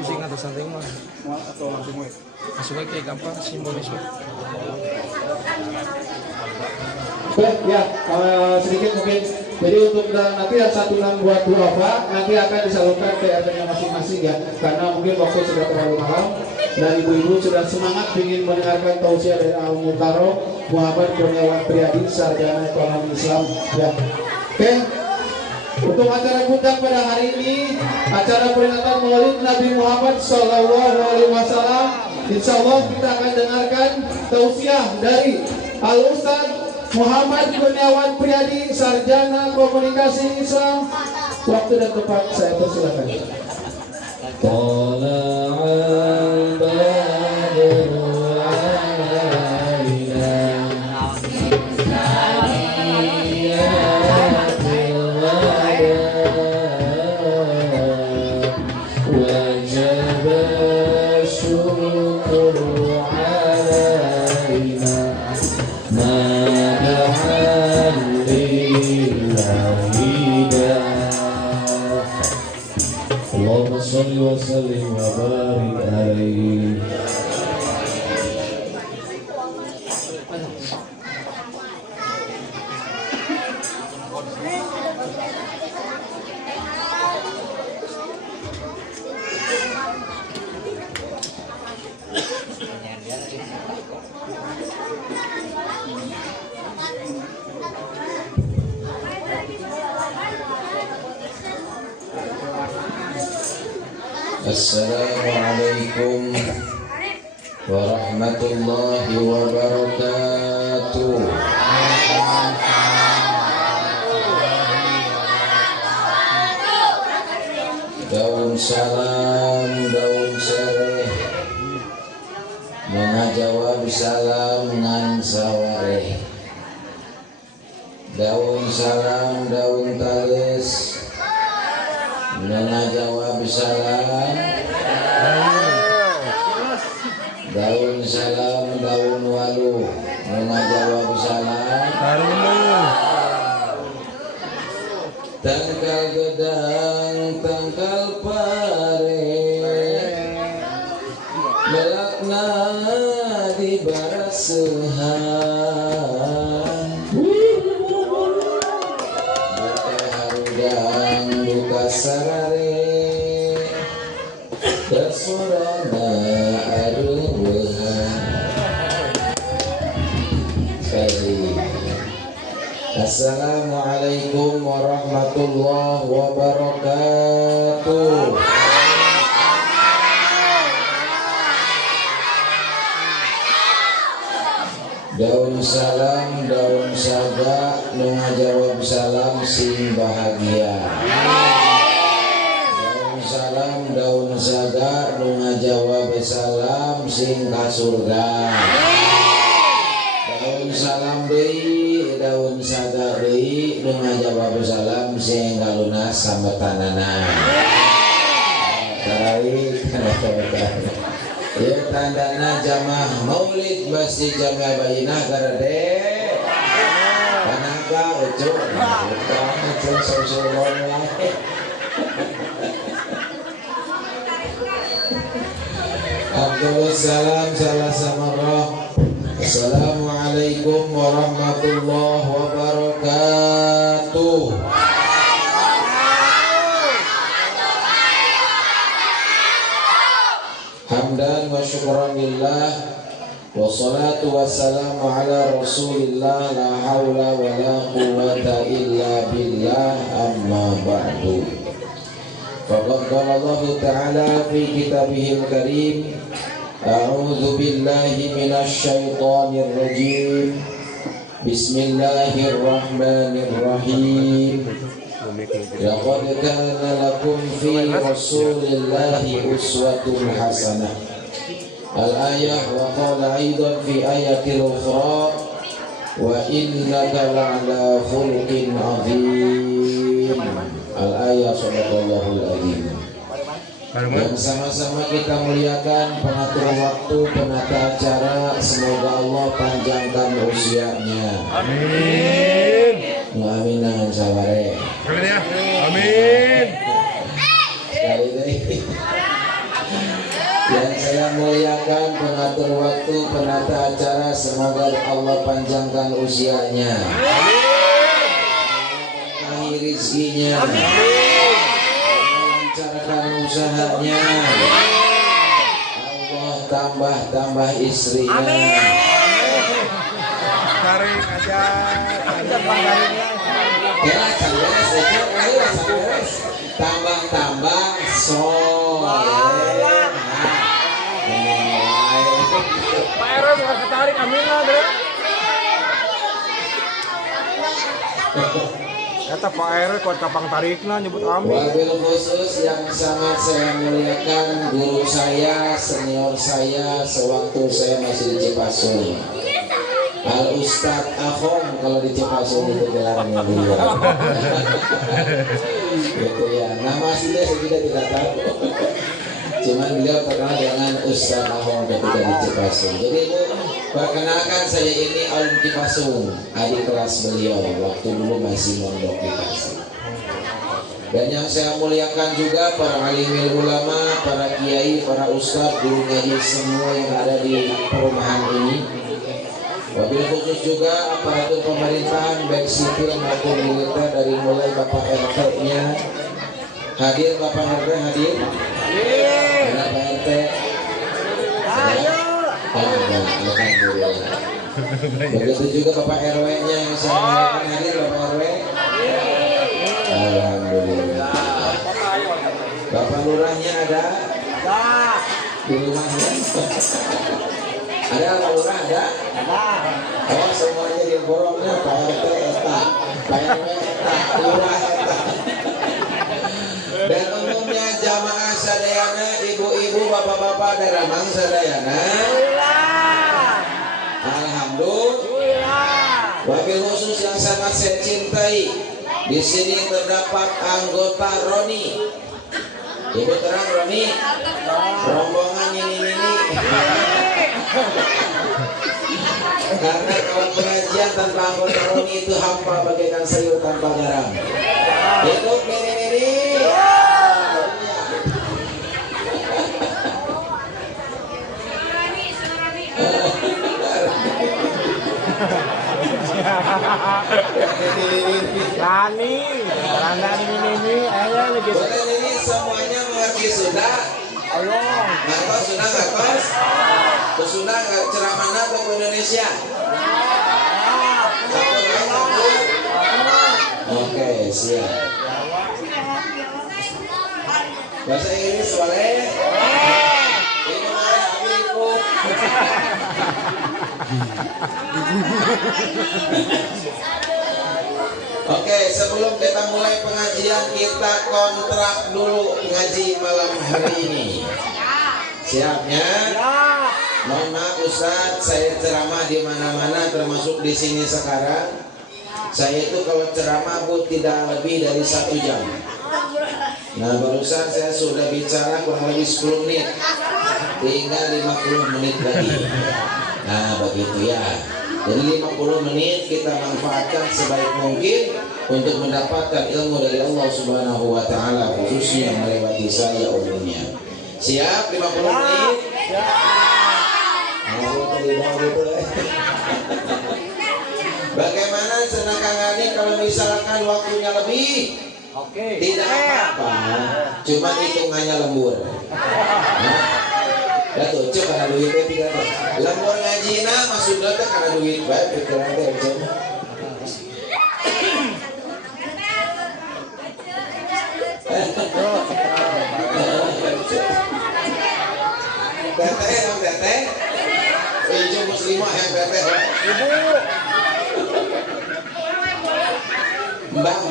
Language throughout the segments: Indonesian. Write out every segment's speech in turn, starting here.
Pusing atau santai mah? Atau langsung weh? Masuk aja gampang simbolisme. Baik ya, sedikit mungkin. Jadi untuk nanti yang 1622 apa nanti akan disalurkan ke RT-nya masing-masing ya, karena mungkin waktu sudah terlalu malam dan ibu-ibu sudah semangat ingin mendengarkan tausiah dari Al-Mukarram Muhammad Kurniawan Priadi, Sarjana Ekonomi Islam ya. Oke. Untuk acara puncak pada hari ini, acara peringatan Maulid Nabi Muhammad SAW, insya Allah kita akan dengarkan tausiah dari Al-Ustaz Muhammad Kurniawan Priadi, Sarjana Komunikasi Islam. Waktu dan tempat saya persilakan. Allahumma sholli wa sallim wa barik alaihi. Assalamualaikum warahmatullahi wabarakatuh. Daun salam, daun sereh, mengajawab salam ngan sawareh. Daun salam, daun tales, mengajawab salam. Daun salam, daun walu, mengajawab salam. Tangkal gedang, tangkal pare, melakna di barasehan. Buka harudang, buka sarare, bersorana aduh behan. Assalamualaikum warahmatullahi wabarakatuh. Daun salam, daun saga, ngajawab salam sing bahagia. Daun salam, daun saga, ngajawab salam sing ka surga. Daun salam deui, daun saga deui, ngajawab salam sing lunas sambetanana. Baik. Ya tandana jamaah maulid masjid Jamiah Bayinah garade. Panaga ucuk, ucuk solusiun Abdul salam salah samarrah. Assalamualaikum warahmatullahi wabarakatuh. Hamdan wa syukran lillah, wassalatu wassalamu ala rasulillah, la hawla wa la quwwata illa billah, amma ba'du. Faqad qala Allah ta'ala fi kitabihil karim, a'udzu billahi minasy syaithanir rajim, bismillahirrahmanirrahim. Laqad kana lakum fi rasulillahi uswatun hasanah. Al-ayah wa qala aidan fi ayatil ukhra wa innaka la'ala khuluqin azim. Al-ayah sadaqallahul azim. Dan sama-sama kita muliakan pengatur waktu, penata acara. Semoga Allah panjangkan usianya. Amin. Amin dengan sabare. Amin ya. Amin. selaku penata acara, semoga Allah panjangkan usianya, berkahi rizkinya, melancarkan usahanya, Allah tambah istrinya. Tarik aja. Ya, tambah soleh. Pak Ero bukan ketarik, amin lah, Bre. Kata Pak Ero kuat kapang tariknya nyebut amin. Wabil khusus yang sangat saya muliakan guru saya, senior saya sewaktu saya masih di Cipasung, Al Ustadz Ahom, kalau di Cipasung itu gelarnya beliau. Gitu ya. Nama aslinya saya juga tidak tahu. Cuman beliau terkenal dengan Ustadz Ahom ketika di Cipasung. Jadi Bu, perkenalkan saya ini alumni Cipasung, adik kelas beliau waktu dulu masih mondok di Pasir. Dan yang saya muliakan juga para alimil ulama, para kiai, para ustadz, guru ngaji semua yang ada di perumahan ini. Wabil khusus juga aparatur pemerintahan baik sipil maupun militer, dari mulai Bapak RT-nya hadir. Bapak RT hadir? Bapak RT? Ayo. Alhamdulillah. Begitu juga Bapak RW-nya yang saya muliakan hadir. Bapak RW? Alhamdulillah. Bapak lurahnya ada? Di rumahnya? Ada Pak Lurah, ada? Oh, semuanya di borongnya Pak RT eta, Pak RW eta, Lurah eta. Dan umumnya jamaah sadayana, ibu-ibu, bapak-bapak, daramang sadayana. Alhamdulillah. Wabil khusus yang sangat saya cintai, di sini terdapat anggota Roni. Ibu terang Roni, rombongan ini. Karena kalau pengajian tanpa anggota Roni itu hampa bagaikan sayur tanpa garam. Hidup ini. Rani, ini, ayo lagi. Boleh ini semuanya mengerti sudah? Ayo. Ngatos sudah ngatos? Sudah ceramah atau ke Indonesia? Oke, siap. Bahasa Inggris boleh? Ini boleh abiku. Oke, sebelum kita mulai pengajian, kita kontrak dulu ngaji malam hari ini. Siapnya? Mohon maaf Ustadz, saya ceramah di mana-mana termasuk di sini sekarang. Saya itu kalau ceramah Bu tidak lebih dari 1 jam. Nah, barusan saya sudah bicara kurang lebih 10 menit. Tinggal 50 menit lagi. Nah, begitu ya. Jadi 50 menit kita manfaatkan sebaik mungkin untuk mendapatkan ilmu dari Allah Subhanahu wa taala, khususnya melewati saya umumnya. Siap 50 menit? Bagaimana senang Kang Adi kalau misalkan waktunya lebih? Oke. Tidak apa-apa, cuma hitungannya lembur. Ya tuh, cek karena duitnya tidak lembur ngajina maksudnya teh karena duit baik pikiran teh cek. Teteh dong teteh. Ibu muslimah yang teteh. Ibu. Mbak.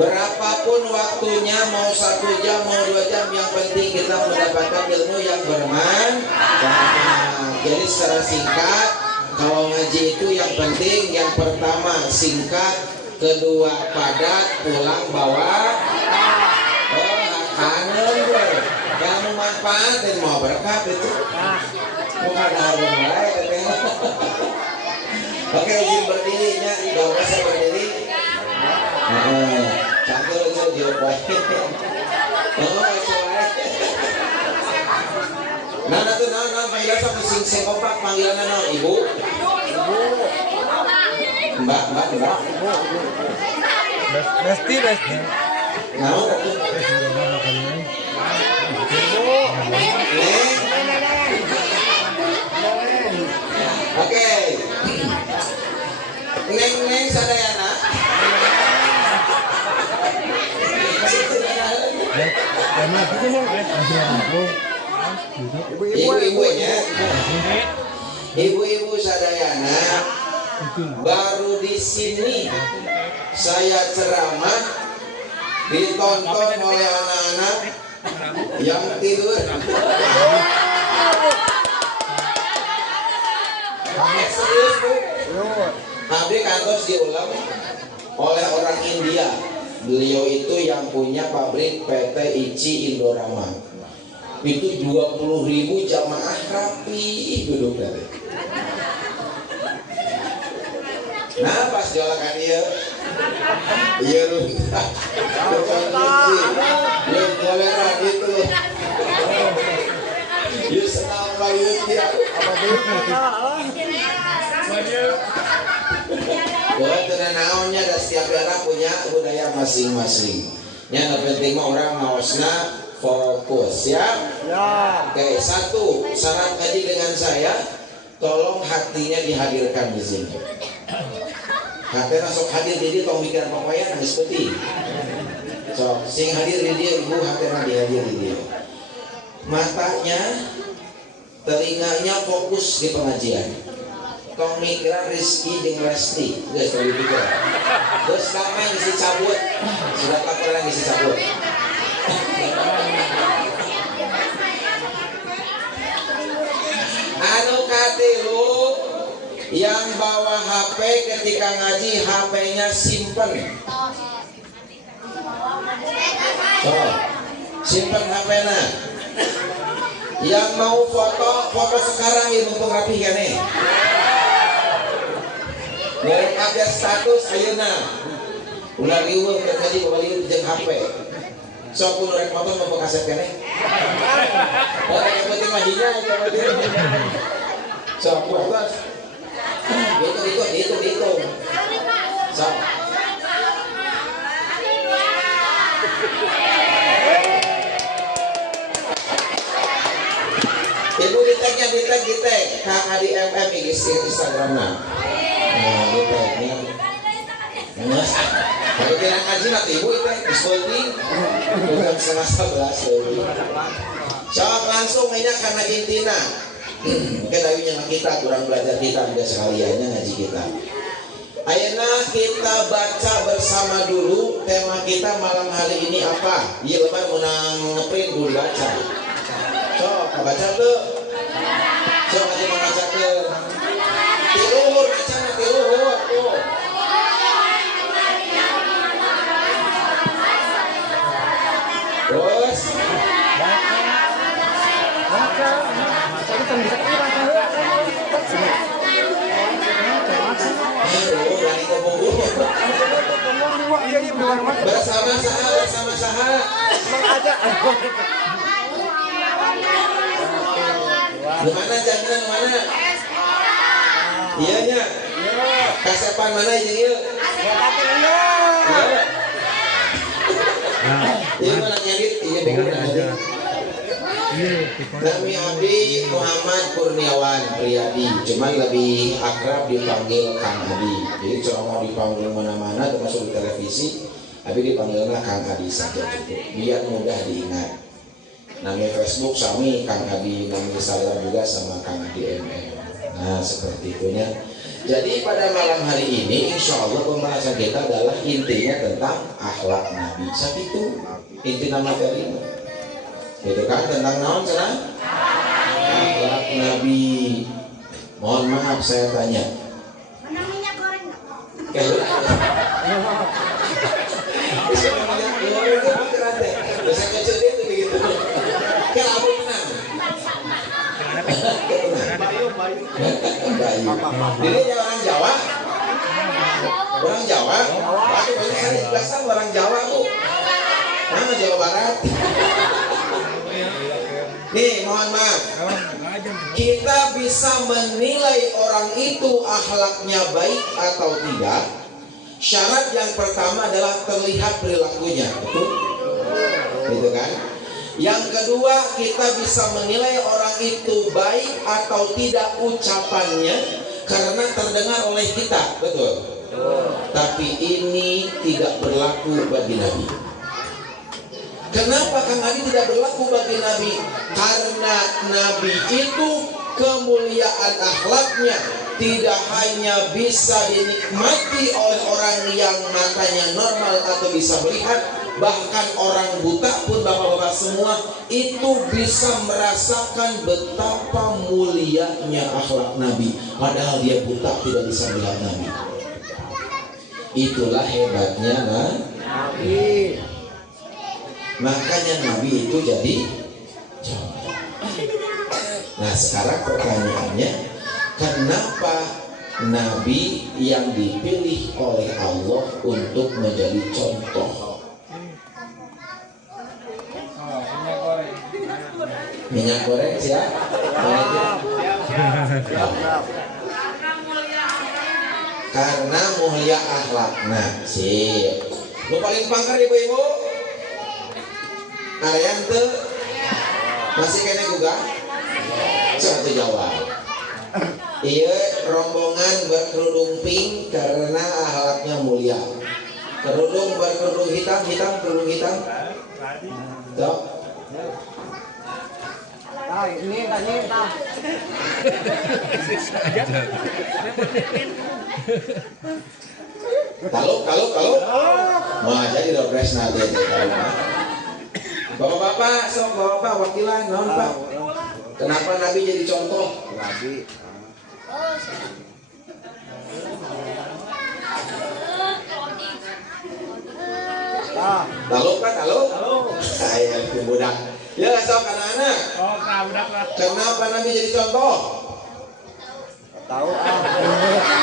Berapapun waktunya, mau 1 jam, mau 2 jam, yang penting kita mendapatkan ilmu yang bermanfaat. Jadi secara singkat, kalau ngaji itu yang penting, yang pertama singkat, kedua padat, pulang bawa. Oh, kangen gue. Kamu manfaatin mau berkat itu. Bukan hari mulai. Oke, izin berdirinya, gak usah berdiri. Cantik aja dia baik. Oh, sesuai. sing kompak panggilanna naon? Ibu? Mbak. Besti. Naon atuh? Neng. Oke. Neng sadayana. Ibu-ibunya, ibu-ibu sadayana, baru di sini saya ceramah ditonton oleh anak-anak yang tidur. Serius Bu? Habis kantos diulang oleh orang India. Beliau itu yang punya pabrik PT ICI Indorama. Itu 20.000 jamaah rapi duduk dari. Nah pas jolakan dia, iya lu, ya kolera gitu. Ya senang banget ya. Buat naonnya dan setiap daerah punya budaya masing-masing. Yang penting mah orang ngaosna fokus ya. Oke, satu syarat ngaji dengan saya, tolong hatinya dihadirkan di sini. Hati masuk hadir jadi tolong bikin pokoknya nangis putih. So, sing hadir di dia ibu hati dihadir di dia. Matanya, telinganya fokus di pengajian. Tong mikiran Rizky jeung Lesti, guys kalau dipikir. Terus lama yang isi cabut, sudah tak pernah isi cabut. Anu katilu yang bawa HP ketika ngaji HP-nya simpen. Simpen HP-nya. Yang mau foto sekarang ya mumpung rapi kan nih. Mereka update status ayeuna. Ulah riweuh keur ngaji babalieu jeung HP. Sok pun rek motor mau kaset kan nih. Orang yang penting majinya coba dia. Sok puas. Itu. Sok. Ibu di tag Kang Adi MM Instagramnya. Nah, di tagnya. Mas, kalau kira ngaji nanti ibu itu disfolting bukan setengah 11. Sok langsung ini karena intina. Mungkin ayunya kita kurang belajar kita juga sekaliannya ngaji kita. Ayeuna kita baca bersama dulu tema kita malam hari ini apa? Iya lebar menang ngeprint dulu baca. Sok baca tuh. Sok aja membaca ke. Tiluhur baca tiluhur tuh. Terus baca. Bersama saha. Mana jaminan mana? Iya nya. Kasepan mana jeung ieu? Ieu mana nyadit ieu begonan aja. Kami Abdi Muhammad Kurniawan Priyadi, cuman lebih akrab dipanggil Kang Adi. Jadi kalau mau dipanggil mana-mana termasuk di televisi, Abi dipanggilnya Kang Adi saja cukup, biar mudah diingat. Nama Facebook sami Kang Adi, nama Instagram juga sama Kang Adi MM. Nah seperti itunya. Jadi pada malam hari ini, insya Allah pembahasan kita adalah intinya tentang akhlak Nabi. Saat itu inti nama materinya. Itu kan tentang naon cenah? Akhlak Nabi. Mohon maaf saya tanya. Mana minyak goreng enggak? Bisa kecil itu begitu. Kan apa menang? Ini orang Jawa. Orang Jawa. Waktu banyak kali jelasan orang Jawa tuh. Mana Jawa Barat? Nih, mohon maaf. Kita bisa menilai orang itu akhlaknya baik atau tidak. Syarat yang pertama adalah terlihat perilakunya, betul? Gitu kan? Yang kedua, kita bisa menilai orang itu baik atau tidak ucapannya karena terdengar oleh kita, betul? Tapi ini tidak berlaku bagi Nabi. Kenapa Kang Adi tidak berlaku bagi Nabi? Karena Nabi itu kemuliaan akhlaknya tidak hanya bisa dinikmati oleh orang yang matanya normal atau bisa melihat, bahkan orang buta pun bapak-bapak semua itu bisa merasakan betapa mulianya akhlak Nabi, padahal dia buta tidak bisa melihat Nabi. Itulah hebatnya Nabi. Makanya Nabi itu jadi contoh. Nah sekarang pertanyaannya, kenapa Nabi yang dipilih oleh Allah untuk menjadi contoh? Minyak goreng siap? Karena mulia akhlakna. Sip. Lu paling pangkar ibu-ibu? Arian tuh masih kena juga? Satu jawab. Iya, rombongan berkerudung pink karena akhlaknya mulia. Kerudung berkerudung hitam, kerudung hitam. Tuh. Ini. Kalau. Mau jadi dopres nanti. Bapak-bapak, sok bapak wakilan, non pak. Kenapa Nabi jadi contoh? Nabi. Lalu pak, lalu. Saya budak. Ya sok anak-anak. Oh, budak lah. Kenapa Nabi jadi contoh? Tahu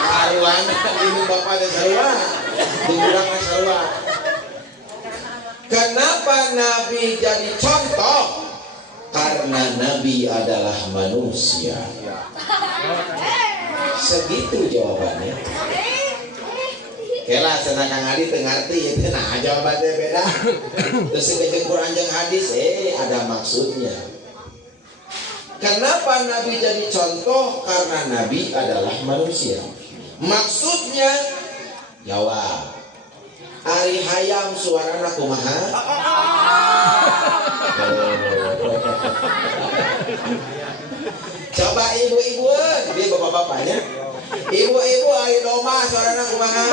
Saruan, ibu bapak ada saruan, di budak ada saruan. Kenapa Nabi jadi contoh? Karena Nabi adalah manusia. Segitu jawabannya. Kela senang Kang Adi ngerti itu, nah jawabannya beda. Terus ke Quran jeung hadis, ada maksudnya. Kenapa Nabi jadi contoh? Karena Nabi adalah manusia. Maksudnya, jawab. Ari hayam suarana kumaha? Coba ibu-ibu, dia bapak-bapaknya. Ibu-ibu ari domba suarana kumaha?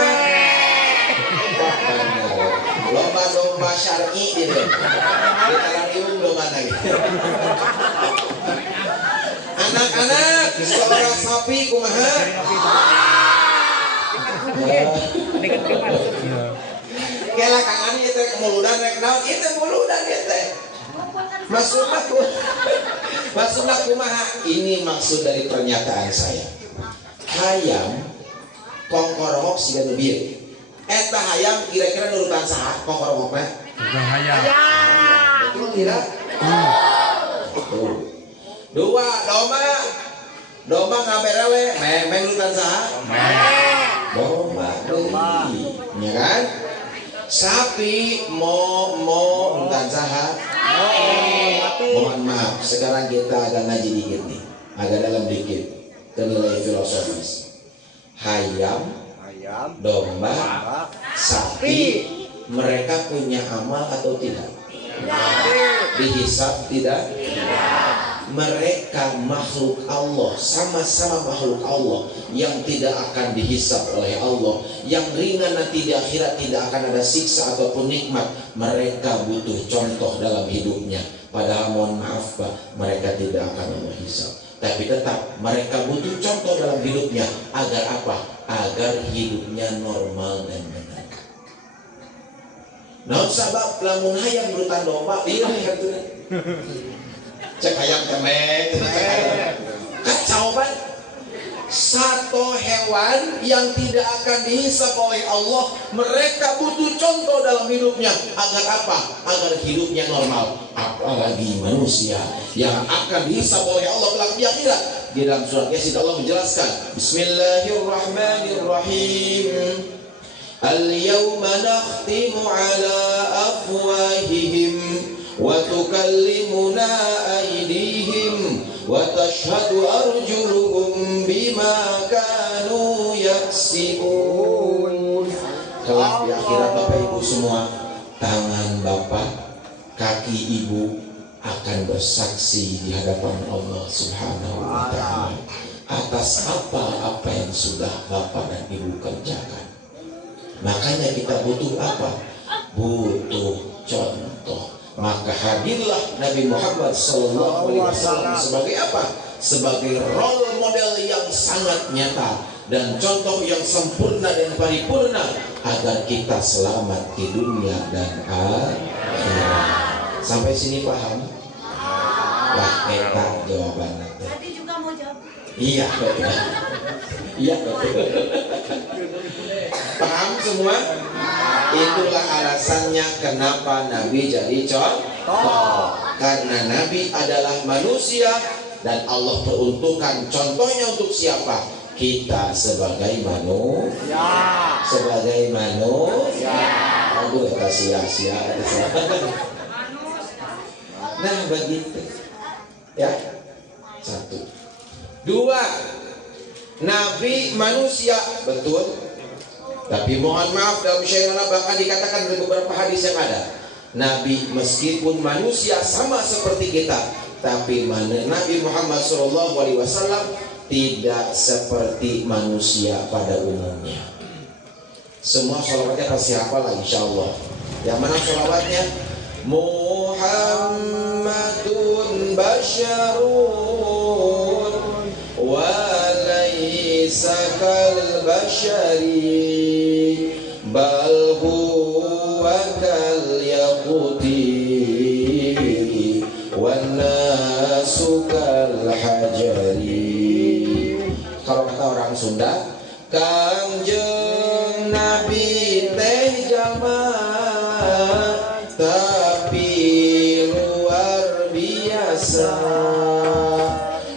Lomba-lomba syar'i gitu. Kita ibu domba lagi. Anak-anak, suara sapi kumaha? Kela Kang Ani itu kemuludan rek naon itu muludan itu. Maksudna kumaha? Ini maksud dari pernyataan saya. Hayam kongkorok siga nebieu. Eta hayam kira-kira nurutan saha kongkorokna? Hayam. Betul tidak? Betul. Dua domba ngaberele memang nurutan saha? Domba. Ya kan? Sapi mau dan saha. Mohon maaf, sekarang kita agak ngaji dikit nih, agak dalam dikit ke nilai filosofis. Hayam, domba, sapi, mereka punya amal atau tidak? Dihisab tidak? Mereka makhluk Allah, sama-sama makhluk Allah yang tidak akan dihisab oleh Allah, yang ringan nanti di akhirat tidak akan ada siksa ataupun nikmat. Mereka butuh contoh dalam hidupnya. Padahal mohon maaf Pak, mereka tidak akan Allah hisab. Tapi tetap mereka butuh contoh dalam hidupnya. Agar apa? Agar hidupnya normal dan benar. Naon sabab lamun hayam berutan domba, iya katuna. Cek hayam temek. Kacau Pak. satu hewan yang tidak akan dihisab oleh Allah. Mereka butuh contoh dalam hidupnya. Agar apa? Agar hidupnya normal. Apalagi manusia yang akan dihisab oleh Allah kelak di akhirat. Di dalam surat Yasin Allah menjelaskan, Bismillahirrahmanirrahim. Al-yawma nakhtimu ala afwahihim wa tukallimuna aydihim wa tashhadu arjuluhum bima kanu yaksibun. Kelak di akhirat Bapak Ibu semua, tangan Bapak, kaki Ibu akan bersaksi di hadapan Allah Subhanahu wa ta'ala atas apa-apa yang sudah Bapak dan Ibu kerjakan. Makanya kita butuh apa? Butuh contoh. Maka hadirlah Nabi Muhammad SAW sebagai apa? Sebagai role model yang sangat nyata dan contoh yang sempurna dan paripurna agar kita selamat di dunia dan akhirat. Sampai sini paham? Wah, eta jawabannya. Tadi juga mau jawab. Iya betul. Iya betul. Paham semua? Itulah alasannya kenapa Nabi jadi contoh. Karena Nabi adalah manusia dan Allah peruntukkan contohnya untuk siapa? Kita sebagai manusia. Sebagai manusia. Aduh, kita sia-sia. Nah, begitu. Ya. 1. 2. Nabi manusia, betul. Tapi mohon maaf, dalam syairana bahkan dikatakan dari beberapa hadis yang ada, Nabi meskipun manusia sama seperti kita, tapi Nabi Muhammad SAW tidak seperti manusia pada umumnya. Semua sholawatnya pasti hafal lah insya Allah. Yang mana sholawatnya? Muhammadun basyarun wa laysa kal basyari bal huwa kal yaquti wan nasu kal hajari. Kalau kata orang Sunda, Kangjeng Nabi teh jalma tapi luar biasa,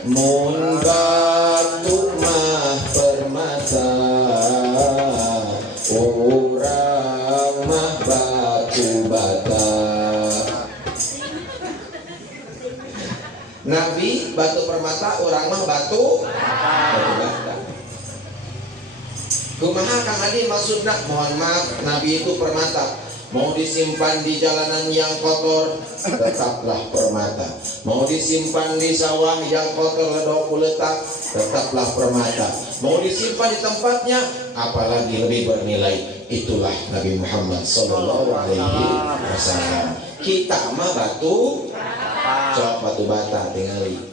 mun batuk mah permata, orang mah batu bata. Nabi batu permata, orang mah batu bata. Kumaha Kang Adi maksudna? Mohon maaf, Nabi itu permata. Mau disimpan di jalanan yang kotor, tetaplah permata. Mau disimpan di sawah yang kotor ledok letak, tetaplah permata. Mau disimpan di tempatnya, apalagi lebih bernilai. Itulah Nabi Muhammad SAW. Kita mah batu, cok batu bata tingali.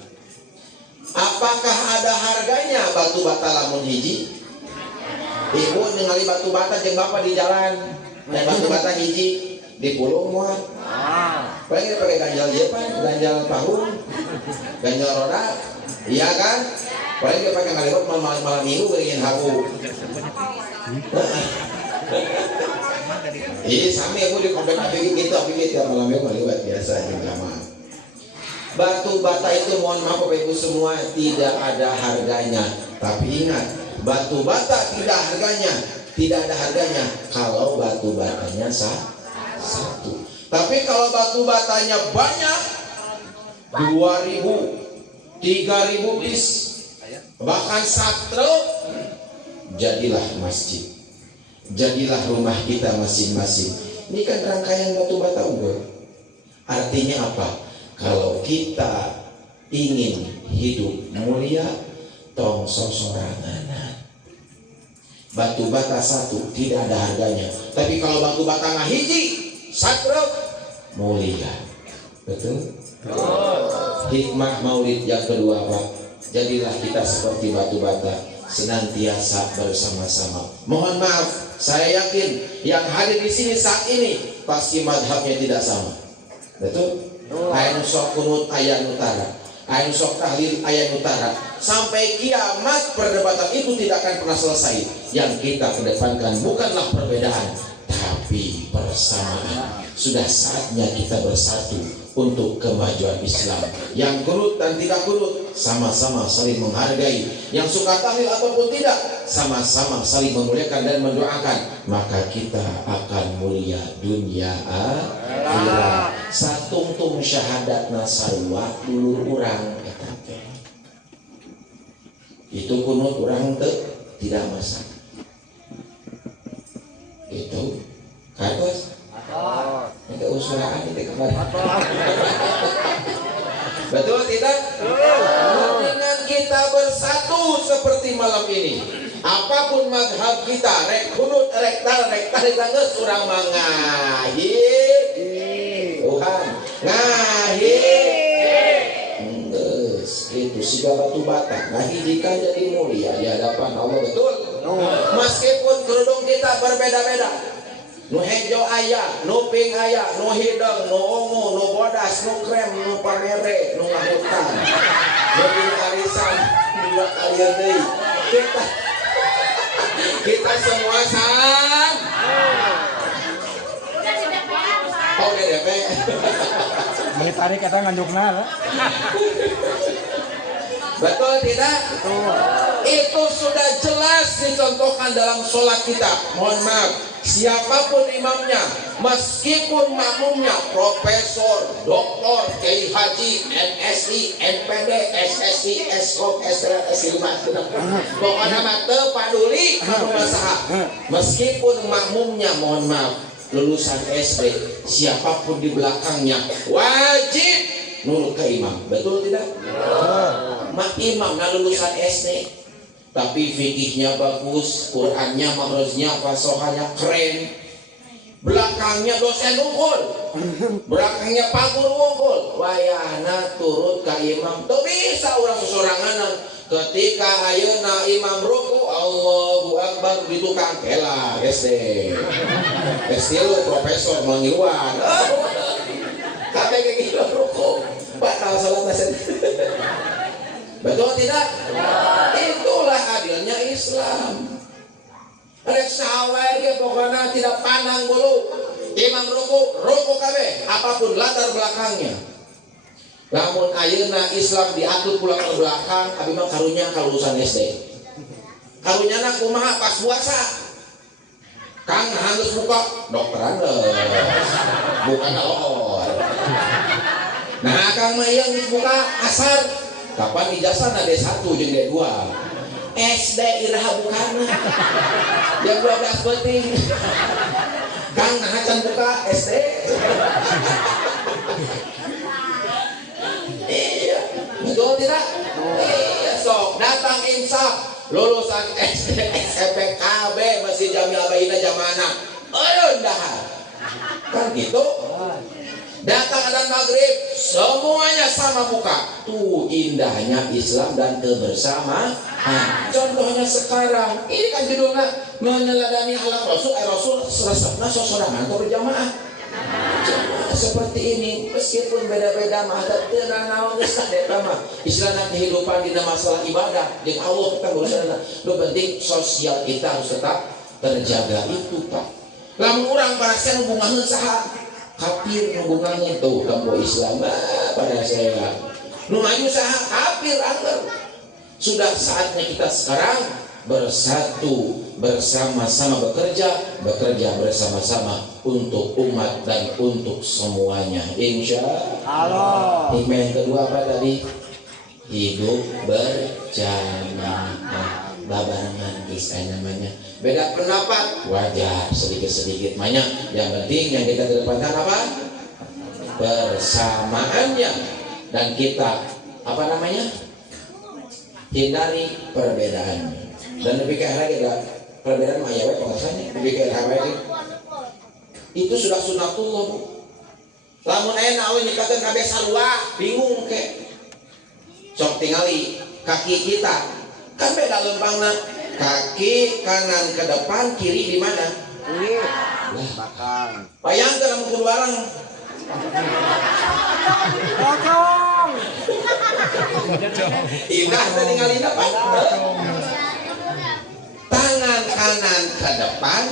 Apakah ada harganya batu bata lamun hiji? Ibu ningali batu bata jeung bapak di jalan. Nah, batu bata hiji di pulau muat. Paling pakai ganjal jepan, ganjal tahun, ganjal roda, iya kan? Paling dia pakai ngalewat malam minggu beringin habu. Iya, sami aku di komplek APG gitu, ya malam minggu ngalewat biasa juga mah. Batu bata itu mohon maaf Bapak Ibu semua tidak ada harganya. Tapi ingat, batu bata tidak ada harganya kalau batu batanya satu. Tapi kalau batu batanya banyak, 2.000, 3.000 piece, bahkan 1 truk, jadilah masjid, jadilah rumah kita masing-masing. Ini kan rangkaian batu bata unggul. Artinya apa? Kalau kita ingin hidup mulia, tong sosoranganan. Batu bata satu tidak ada harganya. Tapi kalau batu bata ngahiji, 1 truk, mulia. Betul? Hikmah maulid yang kedua apa? Jadilah kita seperti batu bata, senantiasa bersama-sama. Mohon maaf, saya yakin yang hadir di sini saat ini pasti madhabnya tidak sama. Betul? Ayat sok kunut ayat utara. Ayo sok tahlil ayat utara. Sampai kiamat perdebatan itu tidak akan pernah selesai. Yang kita kedepankan bukanlah perbedaan, tapi persamaan. Sudah saatnya kita bersatu untuk kemajuan Islam. Yang kurut dan tidak kurut sama-sama saling menghargai. Yang suka tahlil ataupun tidak sama-sama saling memuliakan dan mendoakan. Maka kita akan mulia dunia akhirat. Satungtung syahadat nasarwa dulu orang itu kunut orang tidak masalah. Itu kados. Itu usulan itu kemarin. Betul tidak? Dengan kita bersatu seperti malam ini, apapun mazhab kita, rek kunut, rek geus urang mangahir. Tuhan, ngahir. Geus itu siga batu bata, ngahijikan jadi mulia di hadapan Allah, betul? Meskipun kerudung kita berbeda-beda. Nu hejo aya, nu pink aya, nu hidung, nu ungu, nu bodas, nu krem, nu pamere, nu ngahutan, nu arisan, dua kali deui. Kita semua sama. Udah di DPR, Pak. Oh, di DPR. Beli tarik kata nganjukna lah. Betul tidak? Betul. Itu sudah jelas dicontohkan dalam sholat kita. Mohon maaf, siapapun imamnya, meskipun makmumnya profesor, doktor, kiai haji, MSI, NPD, SSI, SKOP, STR, S5, pokoknya mah teu paduli masalah. Meskipun makmumnya, mohon maaf, lulusan SD, siapapun di belakangnya wajib nurut ke imam. Betul tidak? Mak imam nah lulusan SD, tapi fikihnya bagus, Qurannya, makrosnya, fasohanya keren, belakangnya dosen unggul, belakangnya pagur unggul, wayana turut ke imam. Tuh bisa orang sesorangan. Ketika ayeuna imam ruku Allahu Akbar di tukang kela SD lu profesor mengiluan kabeh kayak gitu ruku Pak tahu salat nasi. Betul tidak? Itulah adilnya Islam. Rek sawe ge pokoknya tidak pandang bulu. Imam ruku kabeh apapun latar belakangnya. Lamun ayeuna Islam diatur pula ke belakang, abi mah karunya kalulusan SD. Karunyana kumaha pas puasa. Kang harus buka dokteran bukan lohor. Nah, Kang mah yang buka asar. Kapan ijazah D1 jeung D2. SD iraha bukana. Yang 12 penting. Kang nah can buka SD. Iya, betul tidak? Iya, sok datang insaf lulusan SD, SMP, KB masih Jamiah Baina Jamana. Ayo dah. Kan gitu. Datang adzan maghrib, semuanya sama muka. Tuh indahnya Islam dan kebersamaan. Contohnya sekarang, ini kan judulnya meneladani akhlak Rasul. Rasul resepna sosorangan atau berjamaah. Seperti ini, meskipun beda-beda mah ada tenang naon geus kadeta mah. Istilahna kehidupan di masalah ibadah, jeung Allah kita berusaha. Lu penting sosial kita harus tetap terjaga itu, Pak. Lamun urang parasen hubungan saha? Kafir hubungannya tuh kamu Islam pada saya. Nu maju saha kafir anggar. Sudah saatnya kita sekarang bersatu, bersama-sama bekerja bersama-sama untuk umat dan untuk semuanya. Insya Allah. Hikmah yang kedua apa tadi? Hidup berjamaah, babarengan kisah namanya. Beda pendapat wajar, sedikit-sedikit banyak. Yang penting yang kita kedepankan apa? Bersamaannya. Dan kita apa namanya? Hindari perbedaannya. Dan lebih ke arah kita perbedaan mayawe pengasannya lebih ke arah itu sudah sunatullah, Bu. Lamun aya naon nyikakeun kabeh sarua bingung ke. Sok tingali kaki kita kan beda lempangna. Kaki kanan ke depan, kiri di mana? Belakang. Bayangkeun mun kudu bareng. Belakang. Indah tadi ngalina Pak. Tangan kanan ke depan,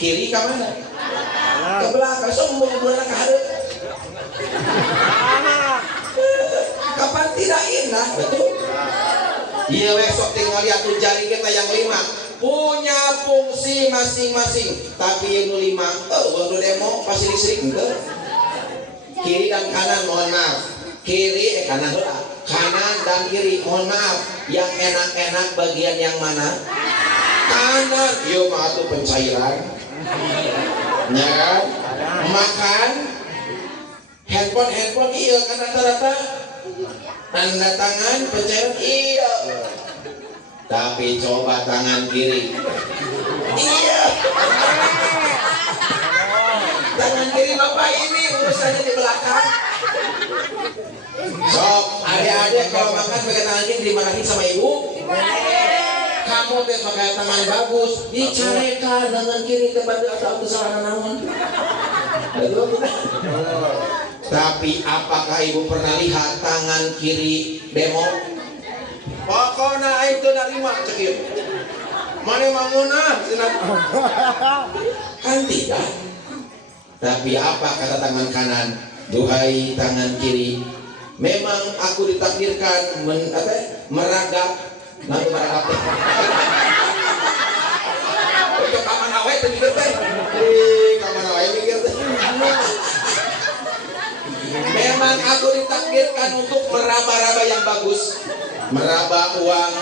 kiri ke mana? Ke belakang. Sombong bulan ke hadap. Kapan tidak indah, betul? Iya besok tinggal lihat tuh jari kita yang 5 punya fungsi masing-masing. Tapi yang 5, waktu demo pasti listrik enggak? Kiri dan kanan mohon maaf. Kiri kanan dan kiri mohon maaf. Yang enak-enak bagian yang mana? Kanan. Yo mah tuh pencairan. Ya kan? Makan handphone iya kan rata-rata tanda tangan pencairan iya. Tapi coba tangan kiri. Iya. Tangan kiri Bapak ini urusannya di belakang. Sok, adik-adik kalau makan pakai tangan kiri dimarahin sama ibu. Kamu teh pakai tangan bagus, dicarekan tangan kiri kepada atau kesalahan namun. Tapi apakah ibu pernah lihat tangan kiri demo? Pokoknya itu dari mak cekir. Mana manguna? Kan tidak. Tapi apa kata tangan kanan? Duhai tangan kiri, memang aku ditakdirkan meragap. Nanti meragap. Kaman awet mikir teh. Kaman awet mikir teh. Memang aku ditakdirkan untuk meraba-raba yang bagus, meraba uang,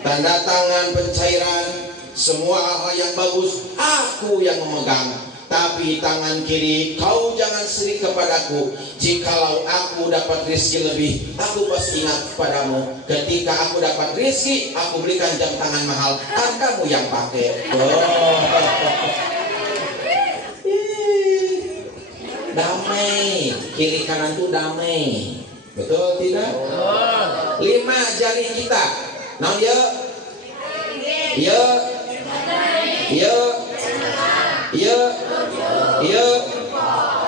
tanda tangan, pencairan, semua hal yang bagus aku yang memegang. Tapi tangan kiri kau jangan sirik kepadaku. Jikalau aku dapat rezeki lebih, aku pasti ingat padamu. Ketika aku dapat rezeki, aku belikan jam tangan mahal, kan kamu yang pakai. Damai, kiri kanan tuh damai, betul tidak? 5 jari kita. Nah ya,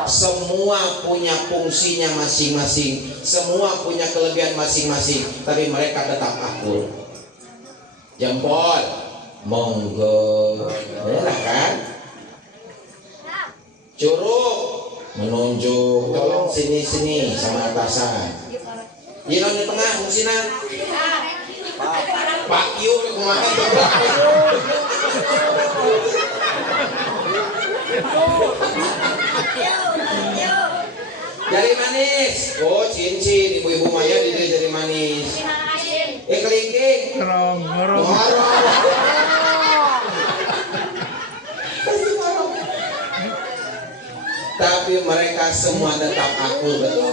semua punya fungsinya masing-masing, semua punya kelebihan masing-masing, tapi mereka tetap akur. Jempol, monggo, benar kan? Curug, menunjuk, tolong sini sama atasan. Jiran di tengah fungsinya. Pak Yu di kumaha jari manis. Oh cincin ibu-ibu Maya di jari manis. Kelingking. Ngorong. Tapi mereka semua tetap akur, betul?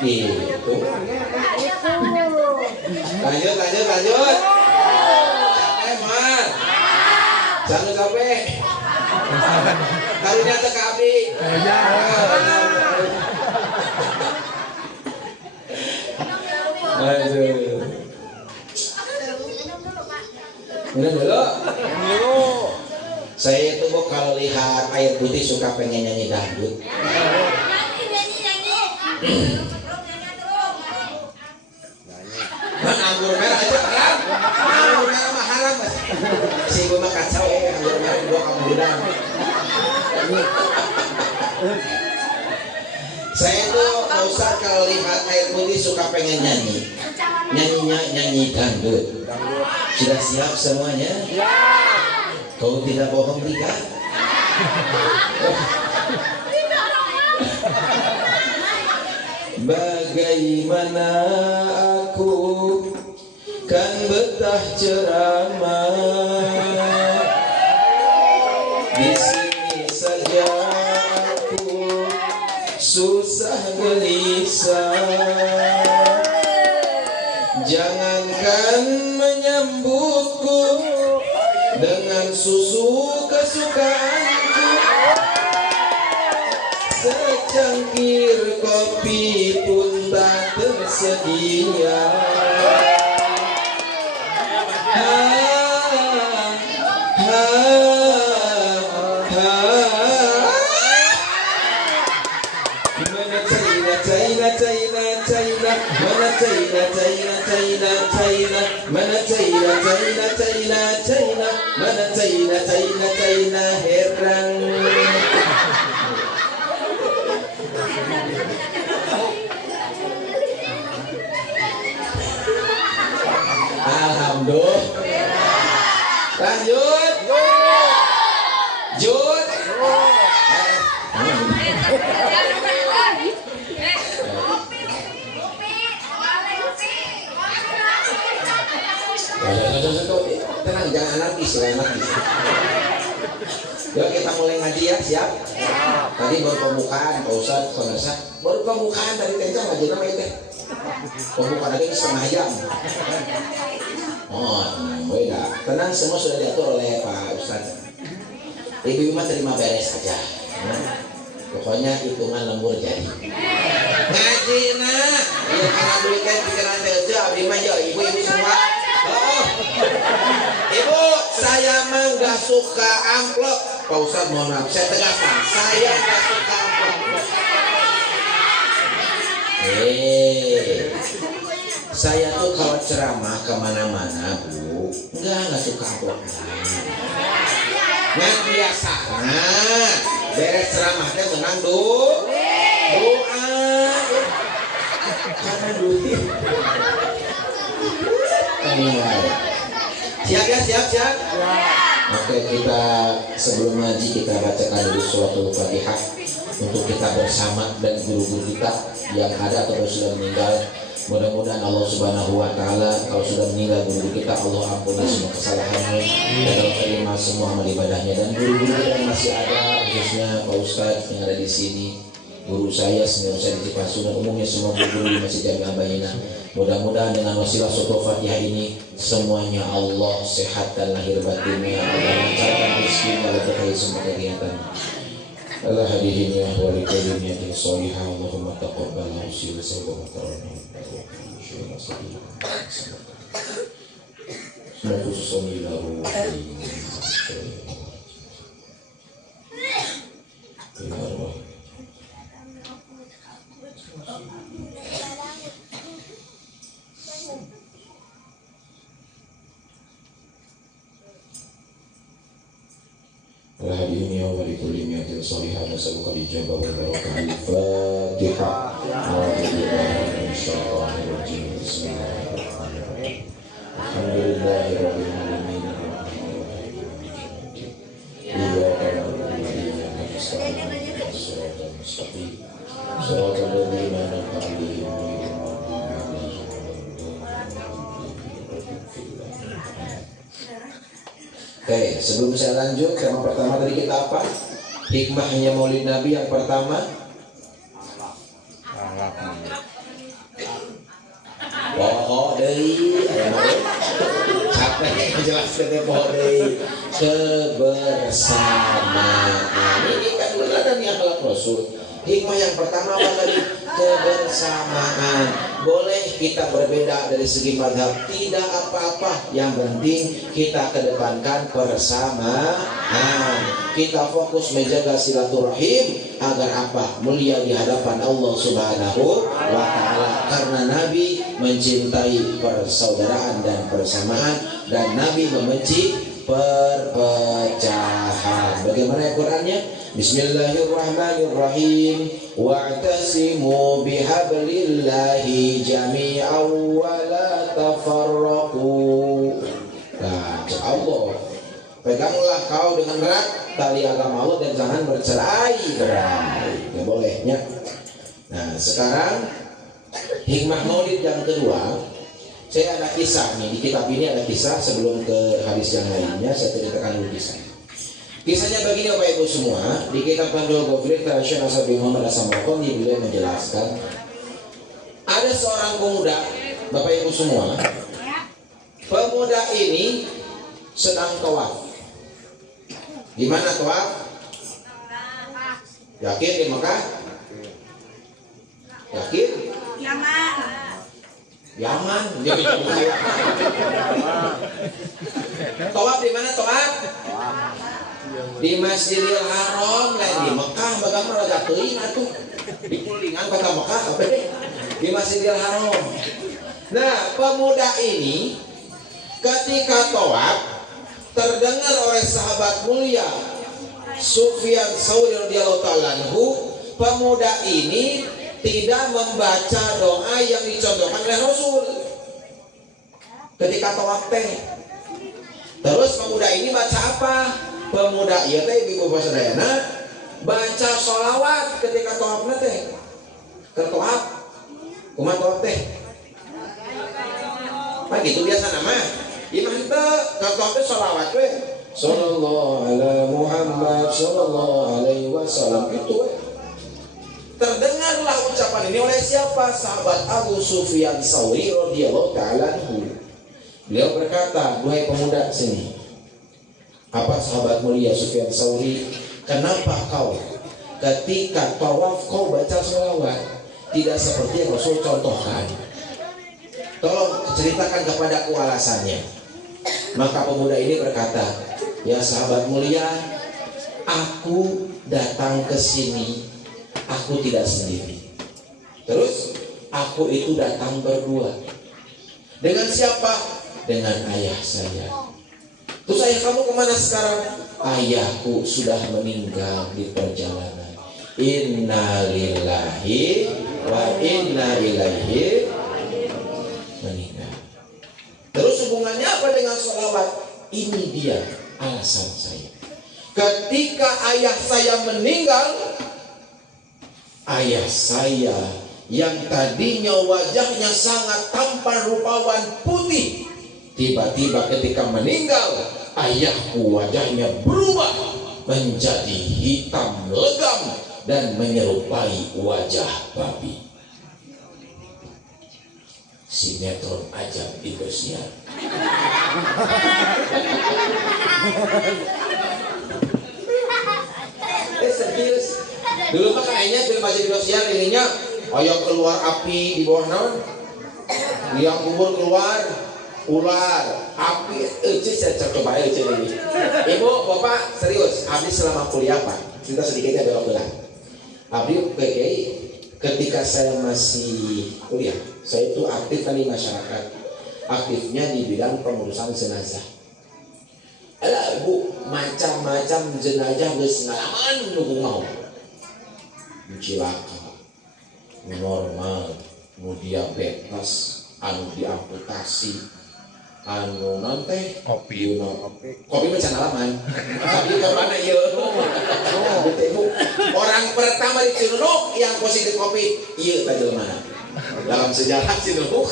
Gitu. Lanjut. Capek mah. Jangan capek. Karunya teh ka abdi. Aduh. Minum dulu. Saya itu kalau lihat air putih suka pengen nyanyi dangdut. Anggur merah aja haram. Anggur merah mah haram. Si ibu mah kacau ya, anggur merah dua kamu udang. Saya tuh Ustaz kalau lihat air putih suka pengen nyanyi. Nyanyi dangdut. Sudah siap semuanya? Kau tidak bohong tidak? Bagaimana aku kan betah ceramah di sini saja aku susah gelisah. Jangankan menyambutku dengan susu kesukaanku, secangkir kopi pun tak tersedia. Gimana cerita China herang. Alhamdulillah. Lanjut. Jut. Tenang, jangan anarkis, Yuk kita mulai ngaji ya, siap? Tadi baru pembukaan, Pak Ustadz, pemirsa. Baru pembukaan tadi tenca ngaji nama itu. Pembukaan lagi setengah jam. Oh, beda. Tenang, semua sudah diatur oleh Pak Ustadz. Ibu mah terima beres aja. Pokoknya hitungan lembur jadi. Ngaji nak, ya karena duitnya pikiran aja, abdi mah ibu-ibu semua. Oh, Ibu, saya mah nggak suka amplop. Pak Ustadz mohon maaf, saya tegaskan, saya nggak suka amplop. Saya tuh kalau ceramah kemana-mana Bu, nggak suka amplop. Yang biasa, beres ceramah teh menang doa, karena duit. Siap ya, siap. Oke, kita sebelum ngaji kita bacakan dulu suratul Fatihah untuk kita bersama dan guru-guru kita yang ada atau sudah meninggal. Mudah-mudahan Allah Subhanahu wa taala kalau sudah meninggal guru kita, Allah ampuni semua kesalahannya dan Allah terima semua amal ibadahnya. Dan guru-guru yang masih ada, khususnya Pak Ustadz yang ada di sini, guru saya, senior saya di Cipasu dan umumnya semua guru di Masjid Jami Abayina. Mudah-mudahan dengan wasilah suratul Fatihah ini semuanya Allah sehatkan lahir batinnya, Allah lancarkan rezeki dan berkahi semua kegiatan. Allah hadirinnya wa likalimnya yang sholihah, Allahumma taqabbal usul sayyidina Muhammad. Semua khusus lahu. Al-Hadiyin ya wa likulli niyatin shalihah nasaluka al-ijabah wal barakah. Al-Fatihah. Bismillahirrahmanirrahim. Alhamdulillahirabbil alamin. Iyyaka na'budu wa iyyaka nasta'in. Shiratal mustaqim. Shiratal ladzina an'amta 'alaihim ghairil maghdubi 'alaihim. Oke, sebelum saya lanjut, tema pertama tadi kita apa? Hikmahnya Maulid Nabi yang pertama. Poho deui, capek menjelaskan poho deui. Kebersamaan. Ini kan benar dan yang akhlak Rasul. Hikmah yang pertama apa tadi? Kebersamaan. Boleh kita berbeda dari segi mazhab, tidak apa-apa. Yang penting kita kedepankan persamaan. Kita fokus menjaga silaturahim agar apa? Mulia di hadapan Allah Subhanahu wa taala. Karena Nabi mencintai persaudaraan dan persamaan dan Nabi membenci perpecahan. Bagaimana Qurannya? Bismillahirrahmanirrahim. Wa'tasimu bihablillahi jami'an wa la tafarraqu. Nah, Allah, peganglah kau dengan erat tali agama Allah dan jangan bercerai-berai. Ya bolehnya. Nah, sekarang hikmah Maulid yang kedua. Saya ada kisah nih, di kitab ini ada kisah. Sebelum ke hadis yang lainnya, saya ceritakan dulu kisah. Kisahnya begini Bapak Ibu semua. Di kitab Pandul Gofrid karya Syekh Nasr bin Muhammad As-Samarqand, beliau menjelaskan ada seorang pemuda, Bapak Ibu semua. Pemuda ini sedang tawaf. Di mana tawaf? Yakin di Mekah? Yakin? Yaman. Tawaf di mana tawaf? Di Masjidil Haram, lain di Mekah. Bagaimana raja teuing atuh? Di kulingan kota Mekah apa deh? Di Masjidil Haram. Nah, pemuda ini ketika tawaf terdengar oleh sahabat mulia Sufyan Tsauri radhiyallahu ta'ala anhu, pemuda ini tidak membaca doa yang dicontohkan oleh Rasul ketika tawaf teh. Terus pemuda ini baca apa? Pemuda ieu teh ibu sadayana baca sholawat ketika tawaf teh. Keur tawaf kumaha tawaf teh? Nah gitu biasa nama. Imah teh keur tawaf teh sholawat we. Sallallahu ala Muhammad sallallahu alaihi wasallam itu we. Terdengarlah ucapan ini oleh siapa? Sahabat Abu Sufyan Tsauri radhiyallahu ta'ala anhu. Beliau berkata, "Duhai pemuda sini." Apa sahabat mulia Sufyan Tsauri? "Kenapa kau ketika tawaf kau baca sholawat tidak seperti yang Rasul contohkan? Tolong ceritakan kepadaku alasannya." Maka pemuda ini berkata, "Ya sahabat mulia, aku datang ke sini, aku tidak sendiri. Terus aku itu datang berdua. Dengan siapa? Dengan ayah saya. Terus ayah kamu kemana sekarang?" "Ayahku sudah meninggal di perjalanan." Innalillahi wa inna ilaihi meninggal. Terus hubungannya apa dengan sholawat? Ini dia alasan saya. Ketika ayah saya meninggal, ayah saya yang tadinya wajahnya sangat tampan rupawan putih, tiba-tiba ketika meninggal ayahku wajahnya berubah menjadi hitam legam dan menyerupai wajah babi." Sinetron aja Indosiar. Serius. Dulu mah kayaknya film aja Indosiar ininya ayo keluar api di bawah naon? Liang kubur keluar ular, api, saya coba ini. Ibu, bapak, serius, abdi selama kuliah Pak, cerita sedikitnya belok belah. Abdi ketika saya masih kuliah, saya itu aktif kan di masyarakat, aktifnya di bidang pengurusan jenazah. Alah Bu, macam-macam jenazah geus ngalaman nu mau. Cilaka, normal, nu diabetes, anu diamputasi, anu nanti kopi macam alaman. Tapi kemana ya? Orang pertama di Cinunuk yang positif kopi, iya tadi mana? Dalam sejarah Cinunuk,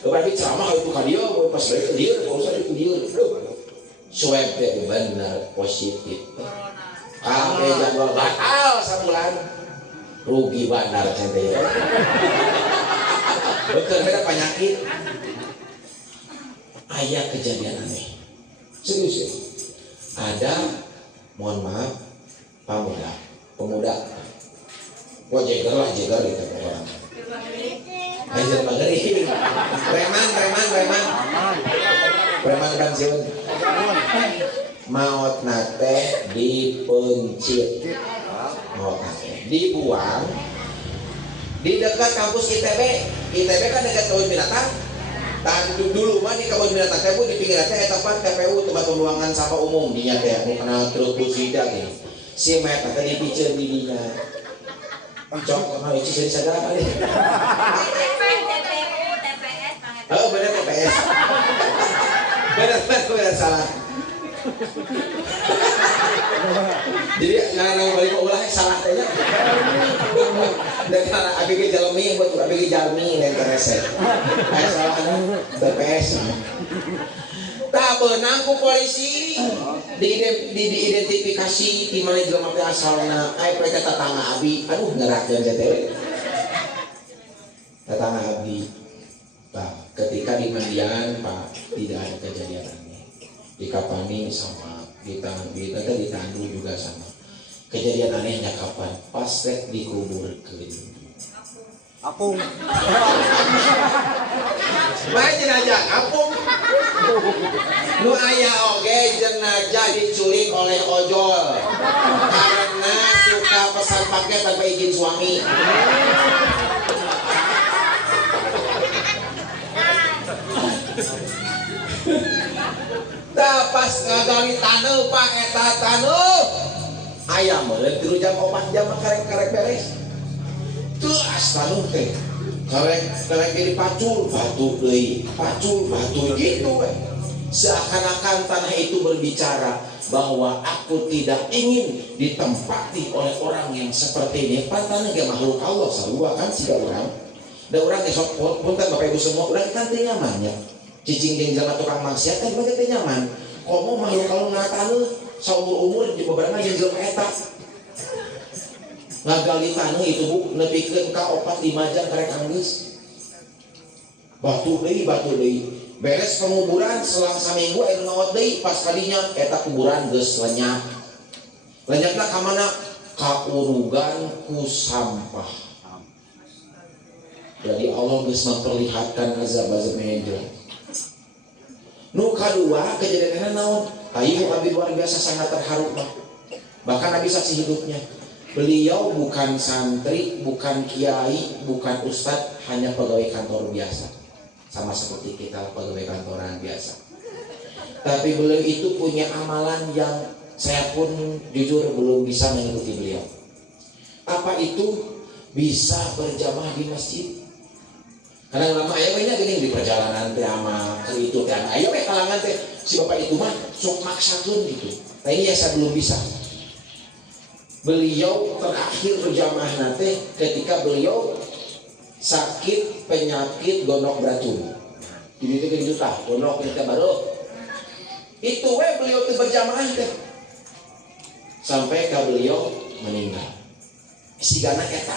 tapi ceramah itu kan dia, pas lagi dia, kalau saya itu dia, swab benar positif. Sampai jadwal batal sebulan, rugi bandar centenya. Betul, beda penyakit. Ayah kejadian aneh. Serius ya. Ada, mohon maaf, pemuda. Wah jeger lah, jeger gitu orang. Jeger mageri. Preman pensiun. Maut nate dipencit. Maut nate dibuang di dekat kampus ITB. ITB kan dekat kebun binatang. Tadi dulu mah di kebun binatang teh di pinggir teh tempat TPU, tempat pembuangan sampah umum dinya teh nu kenal truk busida ge. Si met teh dipiceun di dinya. Cok mah itu jadi sadar kali. Oh bener TPS. Bener salah. Jadi ngarang balik ulah salah tehnya. Dan karena ABG Jalmi buat ABG Jalmi dan terese. Salah TPS. Tak benang ku polisi diidentifikasi di mana jelema teh asalna. Mereka tetangga abi. Aduh ngerakeun teh. Tetangga abi. Pak, ketika di Mandian Pak tidak ada kejadian aneh. Di Kapani sama, di Tandu juga sama. Kejadian anehnya kapan? Pas rek dikuburkeun. Apung. Bae jenazah apung. Nu aya oge jenazah diculik oleh ojol karena suka pesan paket tanpa izin suami. pas ngagali taneuh Pak eta taneuh aya meureun 3 jam 4 jam karek beres teu taneuh teh karek jadi pacul batu deui gitu we. Seakan-akan tanah itu berbicara bahwa aku tidak ingin ditempati oleh orang yang seperti ini. Tanah ge makhluk Allah sarua kan siga urang. Da urang ge sok punten Bapak Ibu semua urang kan teu nyaman nya. Cicing jeung jelema tukang maksiat kan bage teu nyaman. Komo makhluk Allah ngataneun saumur-umur di beberapa jeung jelema eta. Ngagali taneuh itu Bu nepikeun ka 4-5 jam karek anggeus. Batu deui. Beres penguburan selang saminggu aya ngawat deui pas kadinya eta kuburan geus lenyap. Lenyapna ka mana? Ka urugan ku sampah. Jadi Allah geus memperlihatkan azab-azab yang jelas. Nu kadua kejadianna naon? Ayu abi luar biasa sangat terharu Pak. Bahkan Nabi saksi hidupnya. Beliau bukan santri, bukan kiai, bukan ustadz, hanya pegawai kantor biasa. Sama seperti kita pegawai kantoran biasa. Tapi beliau itu punya amalan yang saya pun jujur belum bisa mengikuti beliau. Apa itu? Bisa berjamaah di masjid. Karena lama aya we nya geuning di perjalanan teh ama ke itu teh aya we kalangan teh si bapak itu mah sok maksakeun gitu. Nah ini yang saya belum bisa. Beliau terakhir berjamaah nanti ketika beliau sakit penyakit gonok beracun. Jadi itu juta gonok kita baru. Itu we beliau tuh berjamaah teh. Sampai ke beliau meninggal. Sigana eta.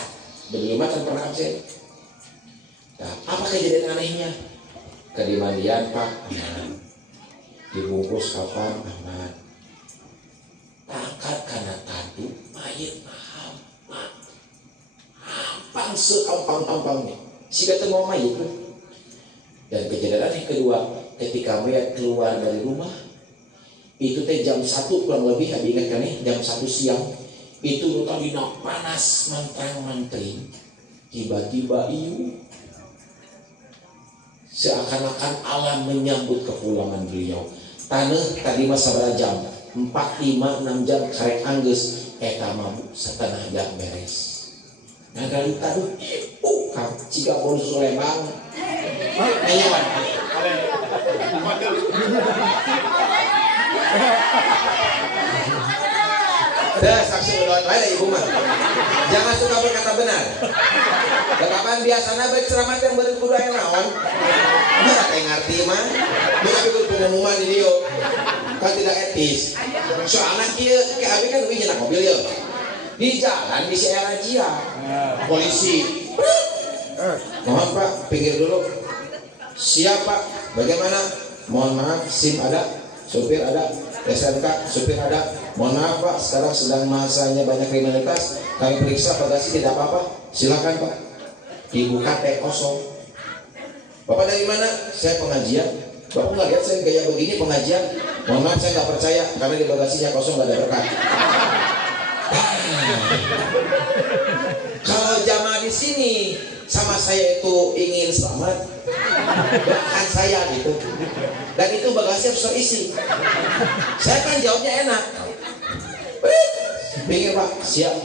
Beliau mah kan pernah absen. Nah, apa kejadian anehnya? Kedimandian Pak aman. Dibungkus kapan aman. Angkat karena tadu mayit hampang seampang-ampangnya si kata mau mayit. Dan kejadian yang kedua ketika mayat keluar dari rumah itu teh jam 1 kurang lebih habis ingat kan jam 1 siang itu tadi panas mantang-mantring tiba-tiba iu seakan-akan alam menyambut kepulangan beliau. Tanah tadi masa berjam 4, 5, 6 jam karek anggeus eta mah setengah jam beres. Nah dari tadi kang ciga pun Sulaiman nyawan. Dah saksi ulun wae ibu mah. Jangan suka berkata benar. Kapan biasana baik ceramah yang beureun kudu aya naon? Mana kayak ngarti mah. Tapi kudu pengumuman di dieu. Kan tidak etis. Soalnya kieu ke abi kan euy cenah mobil yeuh. Di jalan bisa aya razia. Polisi. Mohon Pak, pinggir dulu. Siap Pak, bagaimana? Mohon maaf, SIM ada, supir ada, SNK, supir ada. Mohon maaf Pak, sekarang sedang masanya banyak kriminalitas. Kami periksa bagasi tidak apa-apa. Silakan Pak. Dibuka teh kosong. Bapak dari mana? Saya pengajian. Bapak nggak lihat saya gaya begini pengajian? Mohon maaf saya nggak percaya karena di bagasinya kosong nggak ada berkah. Kalau jamaah di sini sama saya itu ingin selamat, bahkan saya gitu. Dan itu bagasi harus terisi. Saya kan jawabnya enak. Bingung Pak, siap.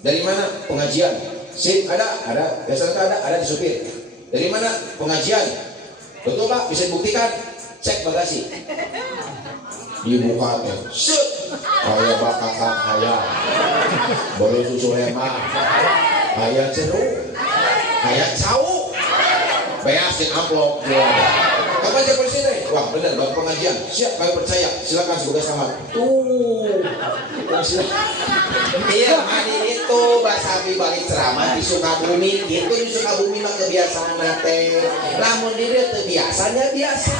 Dari mana? Pengajian. SIM ada. SNK ada di supir. Dari mana? Pengajian. Betul Pak, bisa dibuktikan. Cek bagasi. Dibuka teh. Set. Kayak bakal kaya. Boleh susu lemah. Kayak jeruk. Kayak cau. Beasin amplop. Kapan aja polisi deh? Wah benar, bapak pengajian. Siap, kami percaya. Silakan sebagai selamat. Tuh. Iya, hari itu Basabi balik ceramah di Sukabumi. Itu di Sukabumi mah kebiasaan nate. Namun dia itu biasanya biasa.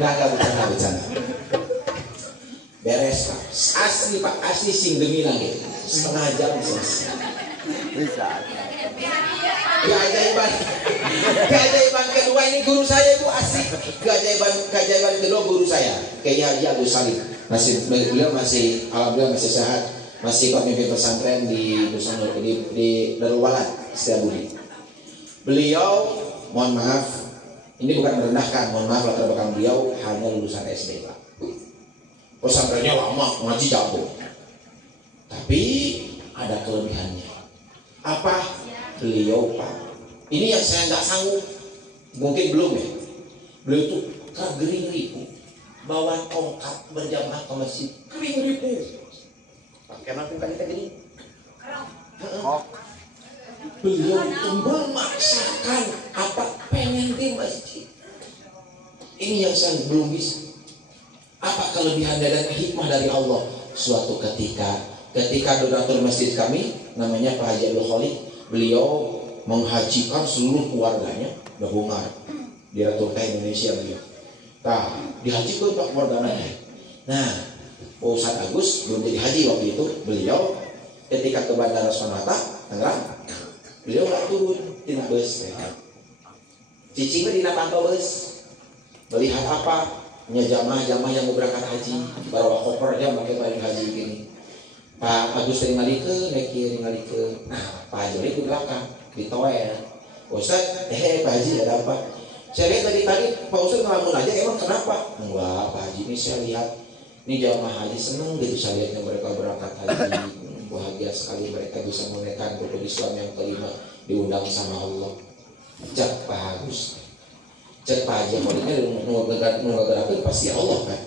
Gak bercanda. Beres Pak. Asli Pak, asli sing demi lagi. Setengah jam selesai. Bisa. Keajaiban kedua ini guru saya itu asli. Keajaiban kedua guru saya, Kiai Haji Agus Salim. Beliau masih alhamdulillah masih sehat, masih pemimpin pesantren di Nusa Nur di Darul Walad Setiabudi. Beliau mohon maaf Ini bukan merendahkan, mohon maaf latar belakang beliau hanya lulusan SD Pak. Pesantrennya lama, ngaji jago. Tapi ada kelebihannya. Apa? Beliau Pak, ini yang saya nggak sanggup, mungkin belum ya. Beliau itu kagering ribu, bawa tongkat berjamaah ke masjid, kering ribu. Pakai lampu kan kita gini. Beliau itu memaksakan apa pengen di masjid. Ini yang saya belum bisa. Apa kelebihan dan hikmah dari Allah? Suatu ketika donatur masjid kami namanya Pak Haji Abdul Khalid, beliau menghajikan seluruh keluarganya gabungan di Ratu Indonesia beliau. Nah, dihajikan Pak keluarganya. Nah, Ustaz Agus belum jadi haji waktu itu, beliau ketika ke Bandara Soekarno-Hatta, Tangerang, beliau nggak turun di bus. Cicing di pantau bus. Melihat apa? Jamaah-jamaah yang mau berangkat haji, bawa koper aja pakai baju haji gini. Pak Agus ningali ke, nah Pak Haji di belakang, di toel. Ustaz, Pak Haji ada apa? Saya lihat tadi Pak Ustaz ngelamun aja, emang kenapa? Enggak, Pak Haji ini saya lihat, ini jamaah haji seneng gitu saya lihatnya mereka berangkat haji. Bahagia sekali mereka bisa menaikkan rukun Islam yang kelima, diundang sama Allah. Cek Pak Agus, cek Pak Haji, mau ngegerakin pasti Allah kan.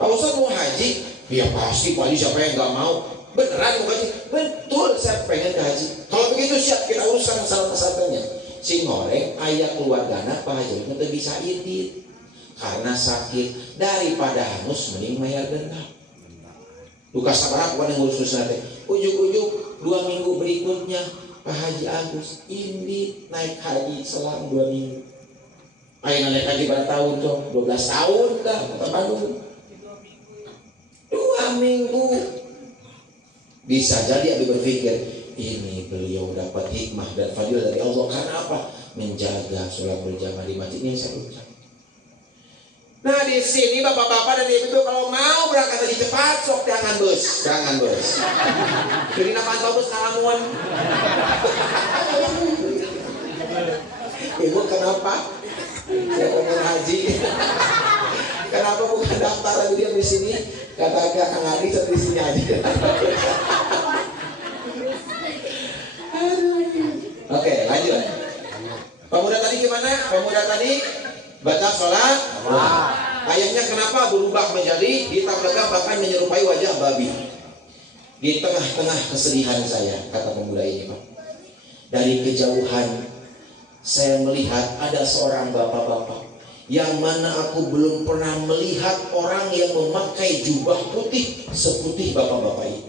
Pak Ustaz mau haji, ya pasti Pak Haji, siapa yang nggak mau? Beneran mau haji? Betul, saya pengen ke haji. Kalau begitu siap kita uruskan masalah pesantrennya. Sing goreng ayah keluargana Pak Haji itu bisa idit karena sakit, daripada hangus mending mayar denda. Duka sabar apa yang ngurus nanti. Ujuk-ujuk 2 minggu berikutnya Pak Haji Agus ini naik haji selang 2 minggu. Ayo naik haji berapa tahun dong? 12 tahun dah, Bandung. 2 minggu. Bisa jadi Abi berpikir ini beliau dapat hikmah dan fadilah dari Allah karena apa? Menjaga sholat berjamaah di masjid ini saya ucap. Nah di sini bapak-bapak dan ibu kalau mau berangkat haji cepat, sok jangan bus. Jadi pantau bus ngalamuan. Ibu kenapa? Saya pengen haji. Kenapa bukan daftar lagi dia di sini? Kata Kang Adi di sini aja. Oke, lanjut. Pemuda tadi gimana? Pemuda tadi baca sholat. Ayahnya kenapa berubah menjadi hitam legam bahkan menyerupai wajah babi? Di tengah-tengah kesedihan saya, kata pemuda ini Pak, dari kejauhan saya melihat ada seorang bapak-bapak yang mana aku belum pernah melihat orang yang memakai jubah putih seputih bapak-bapak ini.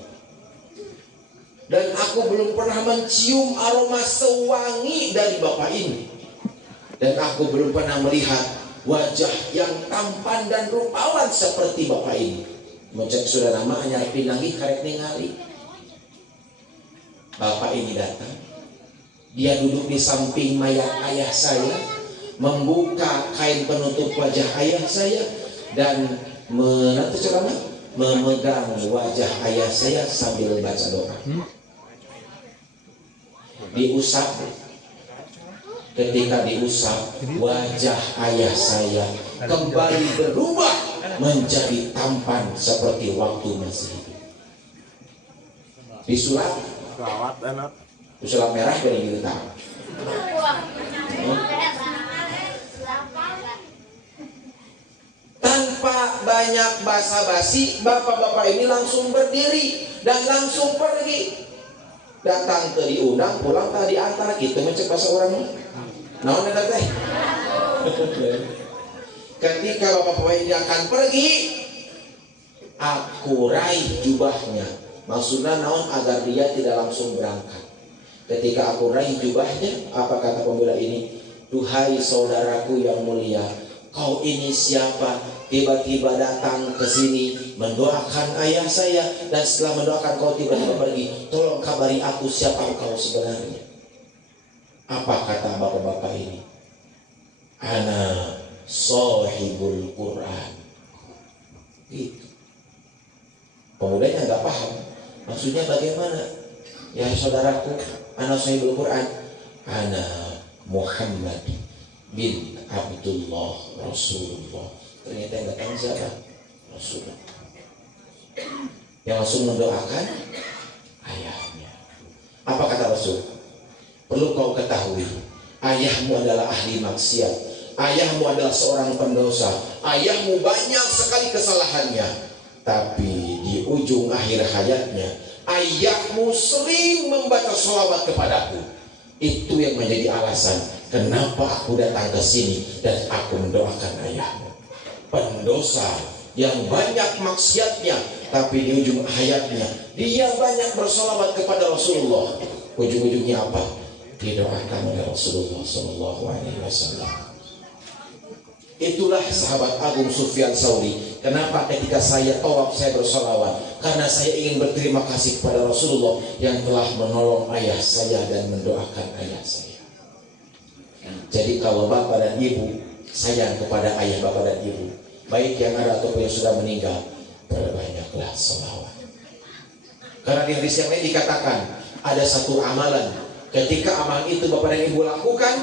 Dan aku belum pernah mencium aroma sewangi dari bapak ini. Dan aku belum pernah melihat wajah yang tampan dan rupawan seperti bapak ini. Mencek sudah nama hanya pinangi karek ningali. Bapak ini datang. Dia duduk di samping mayat ayah saya, membuka kain penutup wajah ayah saya dan memegang wajah ayah saya sambil baca doa. Diusap. Ketika diusap, wajah ayah saya kembali berubah menjadi tampan seperti waktu masih hidup. Disulap, disulap merah dari kita. Tanpa banyak basa-basi, bapak-bapak ini langsung berdiri dan langsung pergi. Datang ke diundang, pulang tak diantar, gitu mencek bahasa orang. Naon ada teh? Ketika bapak-bapak ini akan pergi, aku raih jubahnya. Maksudnya naon agar dia tidak langsung berangkat. Ketika aku raih jubahnya, apa kata pemuda ini? Duhai saudaraku yang mulia, kau ini siapa? Tiba-tiba datang ke sini mendoakan ayah saya, dan setelah mendoakan kau tiba-tiba pergi. Tolong kabari aku siapa kau sebenarnya. Apa kata bapak-bapak ini? Ana sahibul Quran. Gitu. Pemudanya nggak paham. Maksudnya bagaimana? Ya saudaraku, ana sahibul Quran. Ana Muhammad bin Abdullah Rasulullah. Ternyata yang datang siapa? Rasulullah. Yang langsung mendoakan ayahnya. Apa kata Rasul? Perlu kau ketahui, ayahmu adalah ahli maksiat, ayahmu adalah seorang pendosa, ayahmu banyak sekali kesalahannya. Tapi di ujung akhir hayatnya, ayahmu sering membaca sholawat kepadaku. Itu yang menjadi alasan kenapa aku datang ke sini dan aku mendoakan ayahmu. Pendosa yang banyak maksiatnya, tapi di ujung hayatnya dia banyak bersolawat kepada Rasulullah. Ujung-ujungnya apa? Didoakan oleh Rasulullah SAW. Itulah sahabat agung Sufyan Tsauri. Kenapa ketika saya tawaf saya bersolawat? Karena saya ingin berterima kasih kepada Rasulullah yang telah menolong ayah saya dan mendoakan ayah saya. Jadi kalau bapak dan ibu sayang kepada ayah bapak dan ibu, baik yang ada ataupun yang sudah meninggal, perbanyaklah sholawat. Karena di hadis yang lain dikatakan ada satu amalan, ketika amalan itu bapak dan ibu lakukan,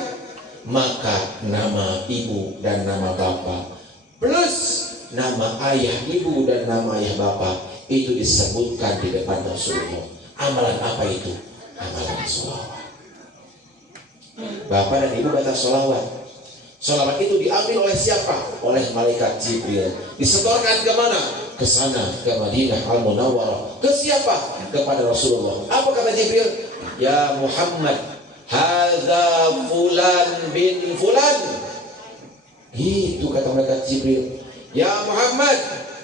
maka nama ibu dan nama bapak plus nama ayah ibu dan nama ayah bapak itu disebutkan di depan Rasulullah. Amalan apa itu? Amalan sholawat. Bapak dan ibu baca sholawat. Sholawat itu diambil oleh siapa? Oleh malaikat Jibril. Disetorkan ke mana? Ke sana, ke Madinah Al-Munawwarah. Ke siapa? Kepada Rasulullah. Apa kata Jibril? Ya Muhammad, hadza fulan bin fulan. Gitu kata malaikat Jibril. Ya Muhammad,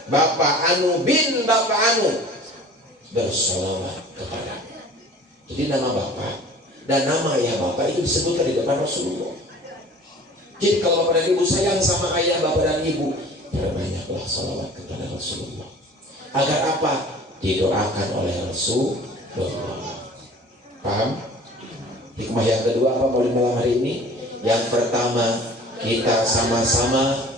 bapak anu bin bapak anu bersolawat kepada. Jadi nama bapak dan nama ayah bapak itu disebutkan di depan Rasulullah. Jadi kalau bapak dan ibu sayang sama ayah bapak dan ibu, perbanyaklah salawat kepada Rasulullah. Agar apa? Didoakan oleh Rasulullah. Paham? Hikmah yang kedua apa maulid malam hari ini? Yang pertama, kita sama-sama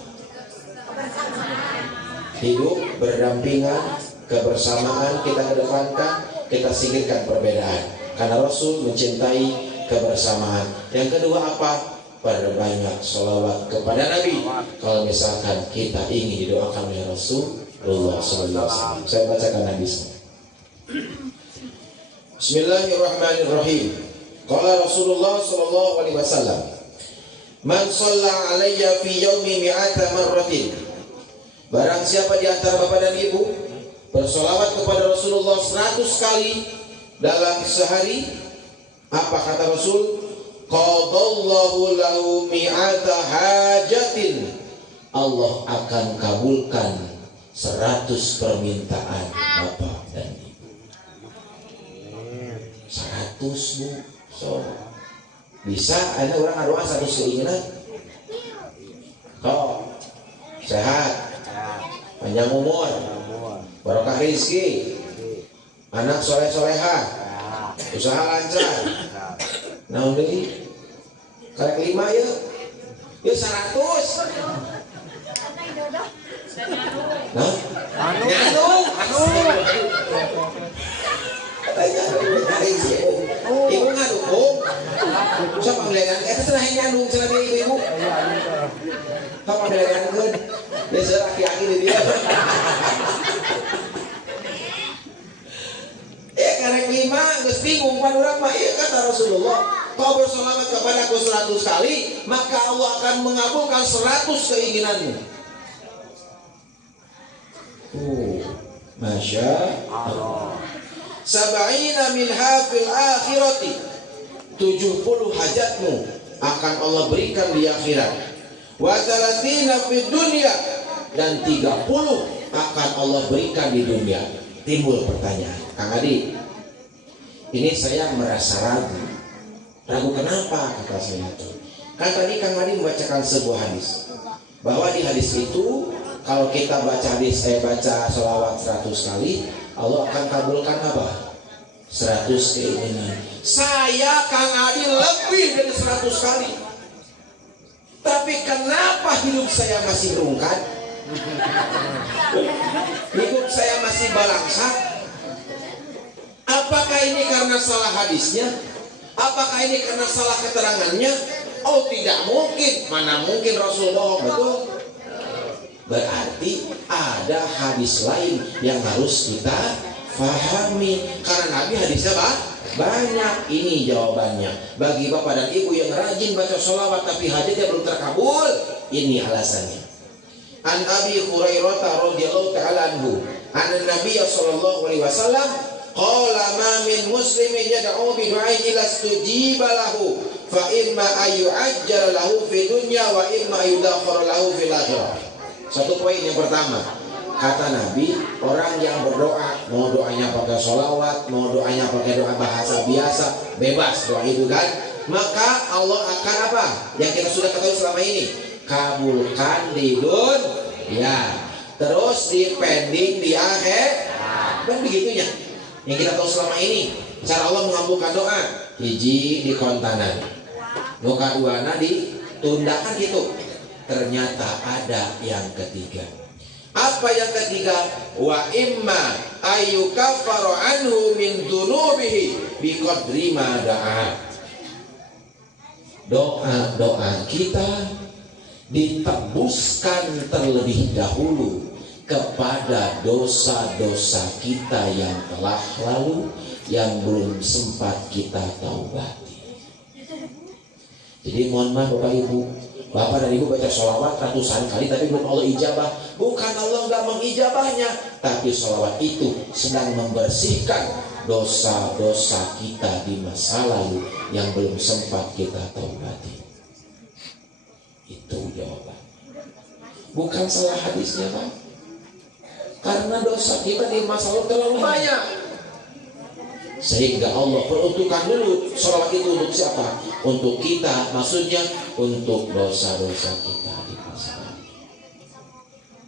hidup berdampingan, kebersamaan kita kedepankan, kita singkirkan perbedaan. Karena Rasul mencintai kebersamaan. Yang kedua apa? Perbanyak sholawat kepada Nabi. Kalau misalkan kita ingin didoakan oleh Rasulullah SAW. Saya bacakan hadisnya. Bismillahirrahmanirrahim. Qala Rasulullah sallallahu alaihi wasallam, man shalla alayya fi yaumi mi'ata marratin. Barang siapa di antara bapak dan ibu bersolawat kepada Rasulullah 100 kali dalam sehari, apa kata Rasul? Qadallahu lahu mi'ata hajatin. Allah akan kabulkan 100 permintaan bapak dan ibu. 100 bu. So, bisa ada orang doa 100 keinginan. Toh, sehat, panjang umur, barokah rezeki, anak soleh-solehah, usaha lancar. Nah, udah karek 5 ya, 100. Nah, nyadung. Ibu ngadung, siapa ngeliatin? Terserah nyadung, terserah dia ibu. Kamu ngeliatin kan? Biasa laki-laki di dia. Karek 5, geus bingung pan urang mah ieu kata Rasulullah. Kau bersolawat kepada aku 100 kali, maka Allah akan mengabulkan 100 keinginanmu. Masya Allah. Sab'ina minha fil akhirati. 70 hajatmu akan Allah berikan di akhirat. Wa 30 fid dunya, dan 30 akan Allah berikan di dunia. Timbul pertanyaan, Kang Adi, ini saya merasa ragu. Ragu kenapa? Kata saya itu. Kan tadi Kang Adi membacakan sebuah hadis, bahwa di hadis itu kalau kita baca sholawat 100 kali, Allah akan kabulkan apa? 100 keinginan. Saya Kang Adi lebih dari 100 kali. Tapi kenapa hidup saya masih rungkat? Hidup saya masih balangsak? Apakah ini karena salah hadisnya? Apakah ini karena salah keterangannya? Oh tidak mungkin, mana mungkin Rasul bohong, betul? Berarti ada hadis lain yang harus kita fahami, karena Nabi hadisnya banyak. Ini jawabannya bagi bapak dan ibu yang rajin baca sholawat tapi hajatnya belum terkabul. Ini alasannya. An Abi Hurairah radhiyallahu ta'ala anhu, anna Nabiy sallallahu alaihi wasallam qala ma min muslimin yad'u bi du'ain ila istujiba lahu fa imma ayyu'ajjal lahu fi dunya wa imma yudakhkhar lahu fil akhirah. Satu poin yang pertama, kata Nabi, orang yang berdoa, mau doanya pakai sholawat, mau doanya pakai doa bahasa biasa, bebas doa itu kan, maka Allah akan apa? Yang kita sudah ketahui selama ini, kabulkan di dunia, terus dipending di akhir. Dan begitunya yang kita tahu selama ini, cara Allah mengabulkan doa. Hiji di kontanan, muka duana ditundakan gitu. Ternyata ada yang ketiga. Apa yang ketiga? Wa imma ayyukaffaru anhu min dzunubihi biqadri ma da'a. Doa-doa kita ditebuskan terlebih dahulu kepada dosa-dosa kita yang telah lalu, yang belum sempat kita taubati. Jadi mohon maaf Bapak Ibu, Bapak dan Ibu baca sholawat ratusan kali tapi belum Allah ijabah. Bukan Allah nggak mengijabahnya, tapi sholawat itu sedang membersihkan dosa-dosa kita di masa lalu yang belum sempat kita taubati. Itu jawaban. Bukan salah hadisnya Pak, karena dosa kita di masa lalu terlalu banyak, sehingga Allah peruntukkan dulu sholawat itu untuk siapa? Untuk kita, maksudnya untuk dosa-dosa kita di masa lalu.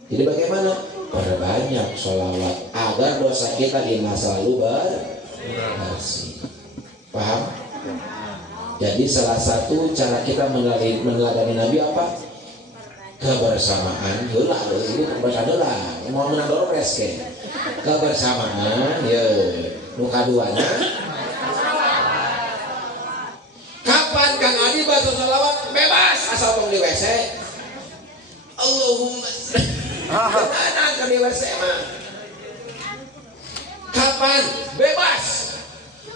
Jadi bagaimana? Perbanyak sholawat agar dosa kita di masa lalu bersih. Paham? Jadi salah satu cara kita meneladani Nabi apa? Kebersamaan. Yolah, itu kebersamaan lah. Mau menang dorong kebersamaan. Ya, muka duanya. Kapan Kang Adi baca salawat bebas asal tong di WC. Allahumma anak ke di WC mah. Kapan bebas?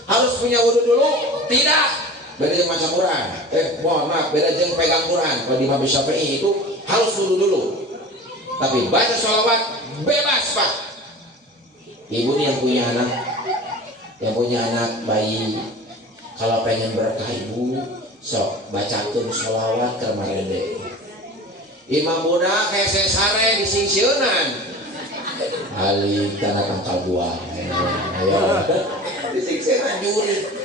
Harus punya wudu dulu? Tidak. Beda jeung maca Quran. Mohon maaf, beda jeung pegang Quran. Kalau di Imam Syafi'i itu harus wudu dulu. Tapi baca salawat bebas Pak. Ibu nih yang punya anak bayi, kalau pengen berkah ibu, sok bacakeun sholawat ke rumah gede. Imam budak kayak sesare di singsieunan. Ali tanah kangkal buah. Ayo. Di singsieunan juri.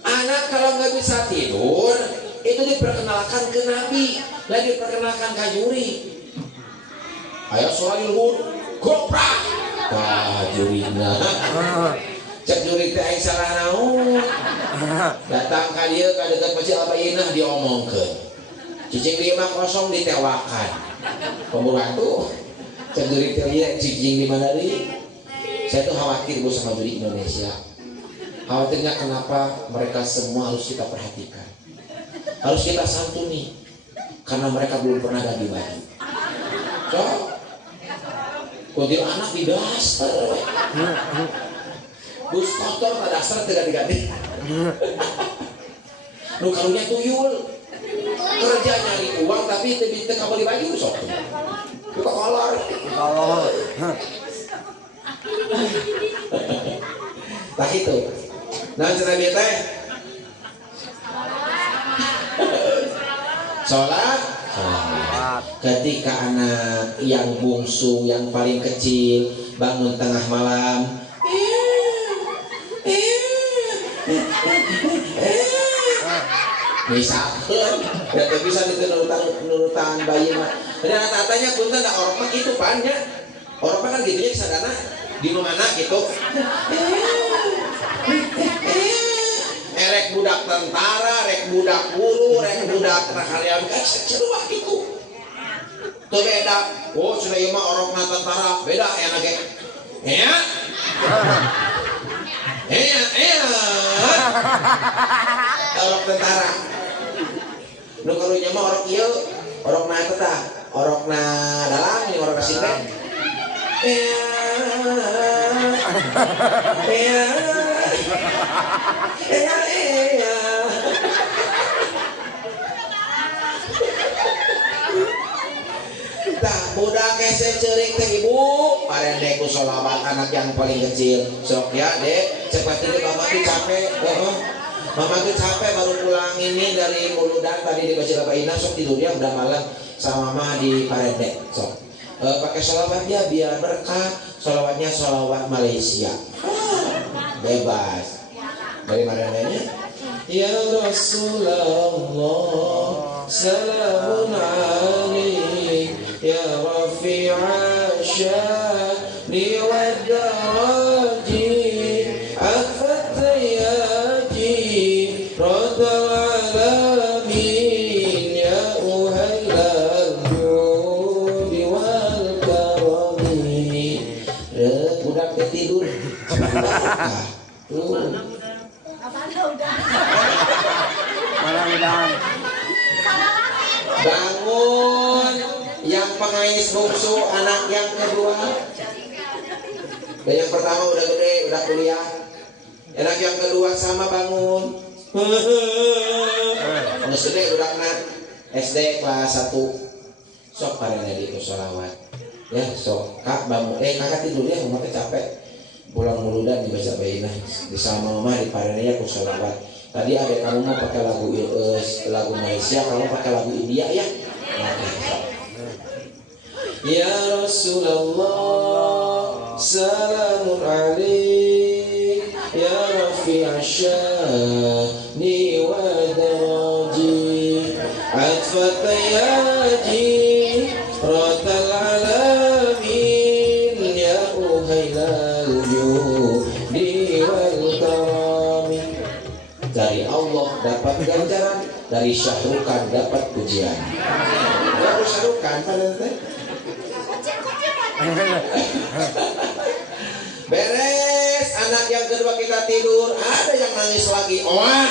Anak kalau nggak bisa tidur, itu diperkenalkan ke Nabi, lagi diperkenalkan ke juri. Ayo sholat luhur, goprak. Jurina. Cek juri teh aya salah naon. Datang ka dieu ka dekat Masjid Al-Bayyinah diomongkeun. Cicing 50 ditewakan. Pembantu. Cek juri teh ieu cicing di mana deui? Saya tuh khawatir Bu sama juri Indonesia. Khawatirnya kenapa mereka semua harus kita perhatikan. Harus kita santuni. Karena mereka belum pernah ganti baju. So, kuntil anak di daster. Bus kotor pada dasar tidak diganti. Nu karunya tuyul. Kerja nyari uang tapi teu kabeli baju sok. Buka kolor. Tah itu. Nah cenah bieu teh. Salat. Ketika anak yang bungsu, yang paling kecil bangun tengah malam, misalkan dan bisa nurutan bayi mah. Dan tatanya pun tak orang mah gitu pannya. Orang mah kan gitunya sadana di mana gitu. Rek budak tentara, rek budak guru, rek budak rahalian kan cerewah itu. Tuh beda. Oh sudah ieu mah orangna tentara, beda ya nage. Ya. Orang tentara. Nu karunya mah orok ieu, orok na eta tah, orok na dalam ini orok kasih teh. Tah budak kese ceurik teh ibu, parende ku sholawat anak yang paling kecil. Sok ya, Dek, cepat ini Bapak tuh capek. Mama tuh capek baru pulang ini dari Muludan tadi di Bacira Baina, sok tidurnya udah malam sama mama di Parende. Sok pakai sholawatnya biar berkah. Sholawatnya sholawat Malaysia. Bebas. Dari Parendenya? Ya Rasulullah, salamun alaik ya Rafi'a sya'ni wa daraji afatayati radal alamin ya uhailal judi wal karami. Budak tidur bangun yang pengais bungsu anak yang kedua. Dan yang pertama udah gede, udah kuliah. Anak yang kedua sama bangun. Nges gede udah anak SD kelas 1. Sok parenya di sholawat. Ya sok kak bangun, kakak tidur ya, mama capek. Pulang Muludan di Bacira Baina di sama mama di parenya ku sholawat. Tadi ada kamu mau pakai lagu Malaysia, kamu pakai lagu India ya. Ya Rasulullah, salamun alaik ya Rafi'a sya'ni wa daraji atfatayaji ratal alamin ya uhailal judi wal karami. Dari Allah dapat ganjaran, dari Syahrukan dapat pujian. Lagu Syahrukan pada teh. Beres, anak yang kedua kita tidur, ada yang nangis lagi. Oa.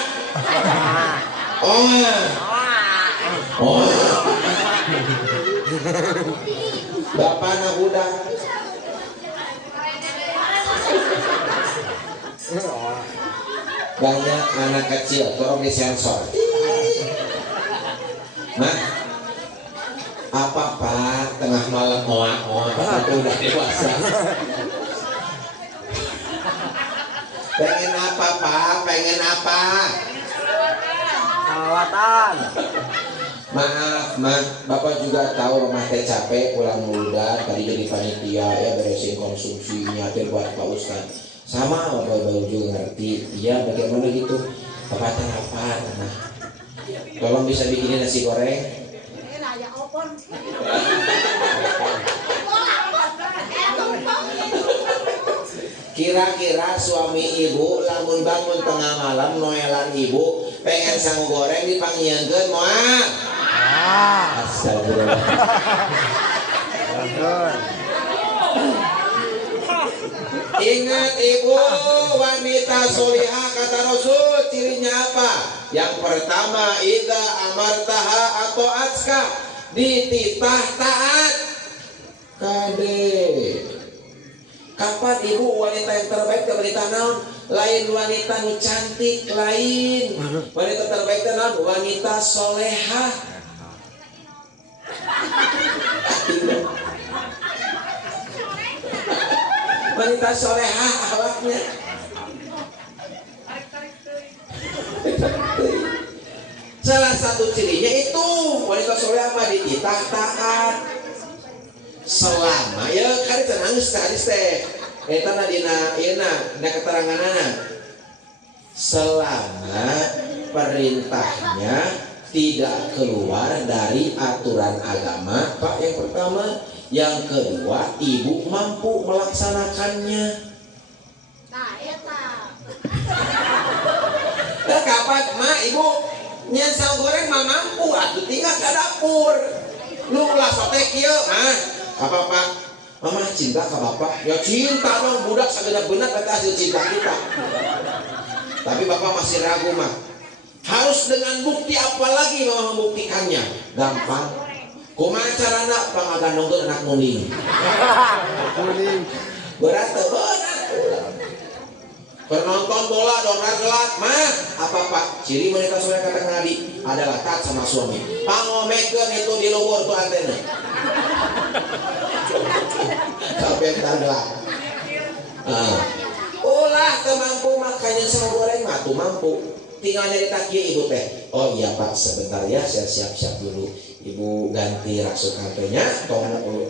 Bapak anak budak. Banyak anak kecil, tolong disensor. Nah, apa Pak? Tengah malam itu udah dewasa. Pengen apa Pak? Pengen apa? Salawatan. Maaf, Bapak juga tahu Mama teh capek pulang Muludan tadi jadi panitia ya beresin konsumsi nyatir buat Pak Ustadz. Sama Bapak juga ngerti. Iya bagaimana gitu? Bapak teh lapar. Nah, tolong bisa bikinin nasi goreng. Kira-kira suami ibu lamun bangun tengah malam noelan ibu pengen sangu goreng dipangieunkeun moal. Astagfirullah. Ingat ibu, wanita solihah kata Rasul cirinya apa? Yang pertama idza amartaha atau atska, dititah taat. Kade. Kapan ibu wanita yang terbaik wanita naon? Lain wanita nu cantik, lain. Wanita terbaik naon? Wanita solehah. Wanita solehah akhlaknya. Salah satu cirinya itu wanita solehah mah dititah taat. Selama ya kali tenang hadis teh eta dina keteranganana selama perintahnya tidak keluar dari aturan agama Pak yang pertama. Yang kedua, ibu mampu melaksanakannya. Nah, eta. Nah, kapan mak ibu nyensal goreng mah mampu, atuh tinggal ke dapur. Lu ulah sote kieu, mah. Apa Pak? Mama cinta ke bapak? Ya cinta dong, budak sagede beunat eta hasil cinta kita. Tapi bapak masih ragu mah. Harus dengan bukti, apalagi mau membuktikannya gampang. Kumaha carana pangagandongkeun anak muning. Berat. Penonton bola dongkrak gelap, mah apa pak? Ciri wanita soleh kata Nabi adalah taat sama suami. Pangomekeun itu di luhur tuh antena. Sampai gelap. Ulah kemampu makanya sama goreng mah tuh mampu. Tinggal nyerita kieu ibu teh. Oh iya pak, sebentar ya, saya siap-siap dulu. Ibu ganti raksuk kantenya, tong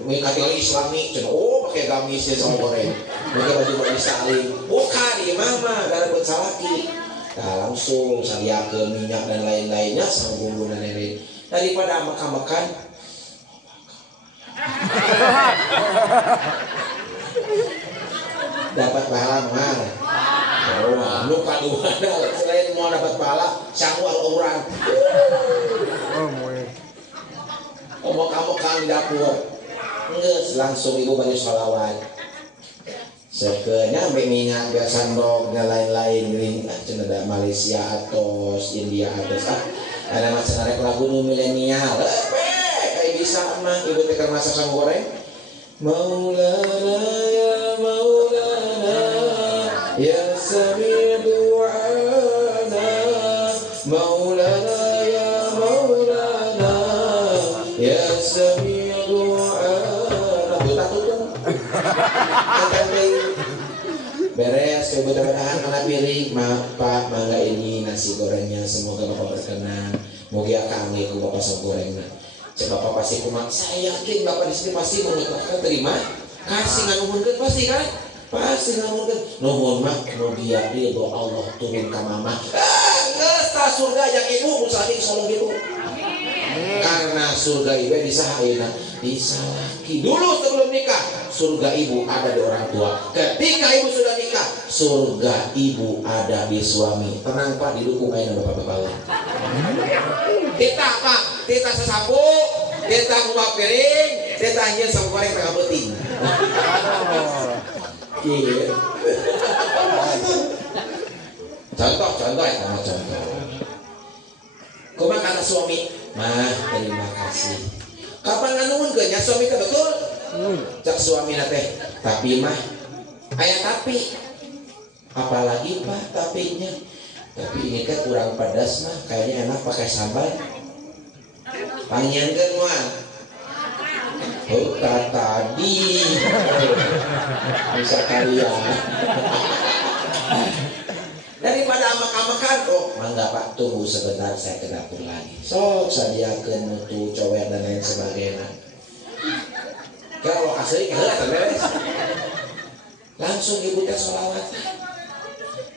mengikati Islami, cenah pakai gamis ya sama goreng. Pakai baju baju saling. Bukan di mama gara buat salaki. Nah, langsung sadiakeun minyak dan lain-lainnya sama bumbu dan lain-lain. Daripada makan-makan. Dapat pahala mahal. Oh, lu kadua selain mau dapat pahala, syahwat orang. Kamu kan di dapur. Nges langsung ibu bagi sholawat. Sekenya mengingat gak sandok dan lain-lain ini. Cenah Malaysia atau India atau ada macam lagu nu milenial. Kayak bisa mah ibu tekan masak sama goreng. Maulana ya Maulana ya sami du'ana Maulana ya Maulana ya sami du'ana. Tutup beres kebetulan anak piring. Maaf pak, mangga ini nasi gorengnya, semoga bapak berkenan. Moga kami ku bapak sama gorengnya. Cek bapak pasti kumat. Saya yakin bapak di sini pasti mengucapkan terima kasih nganuhunkeun pasti kan? Pasti nganuhunkeun. Nuhun mak, mugia ridho Allah turun ka mama. Geus ta surga yang ibu musadi solong gitu. Karena surga ibu disahaina disalaki dulu sebelum nikah. Surga ibu ada di orang tua. Ketika ibu sudah nikah, surga ibu ada di suami. Tenang pak, didukung aja bapak-bapak. Tita pak, tita sesapu, tita ngubah piring, tita hanya sama goreng tengah peting. Contoh ya sama contoh. Kumaha kata suami, mah terima kasih. Kapan nganuhunkeun nya suami teh betul? Cak suami teh, tapi mah aya tapi. Apalagi pak tapinya? Tapi ini kan kurang pedas mah, kayaknya enak pakai sambal. Pangiankeun mah. Oh tadi. Bisa kalian. Daripada amak-amakan, oh mangga pak tunggu sebentar saya ke dapur lagi. Sok sadiakeun mutu cower dan lain sebagainya. Kalau kasih beres. Langsung ibu teh sholawat.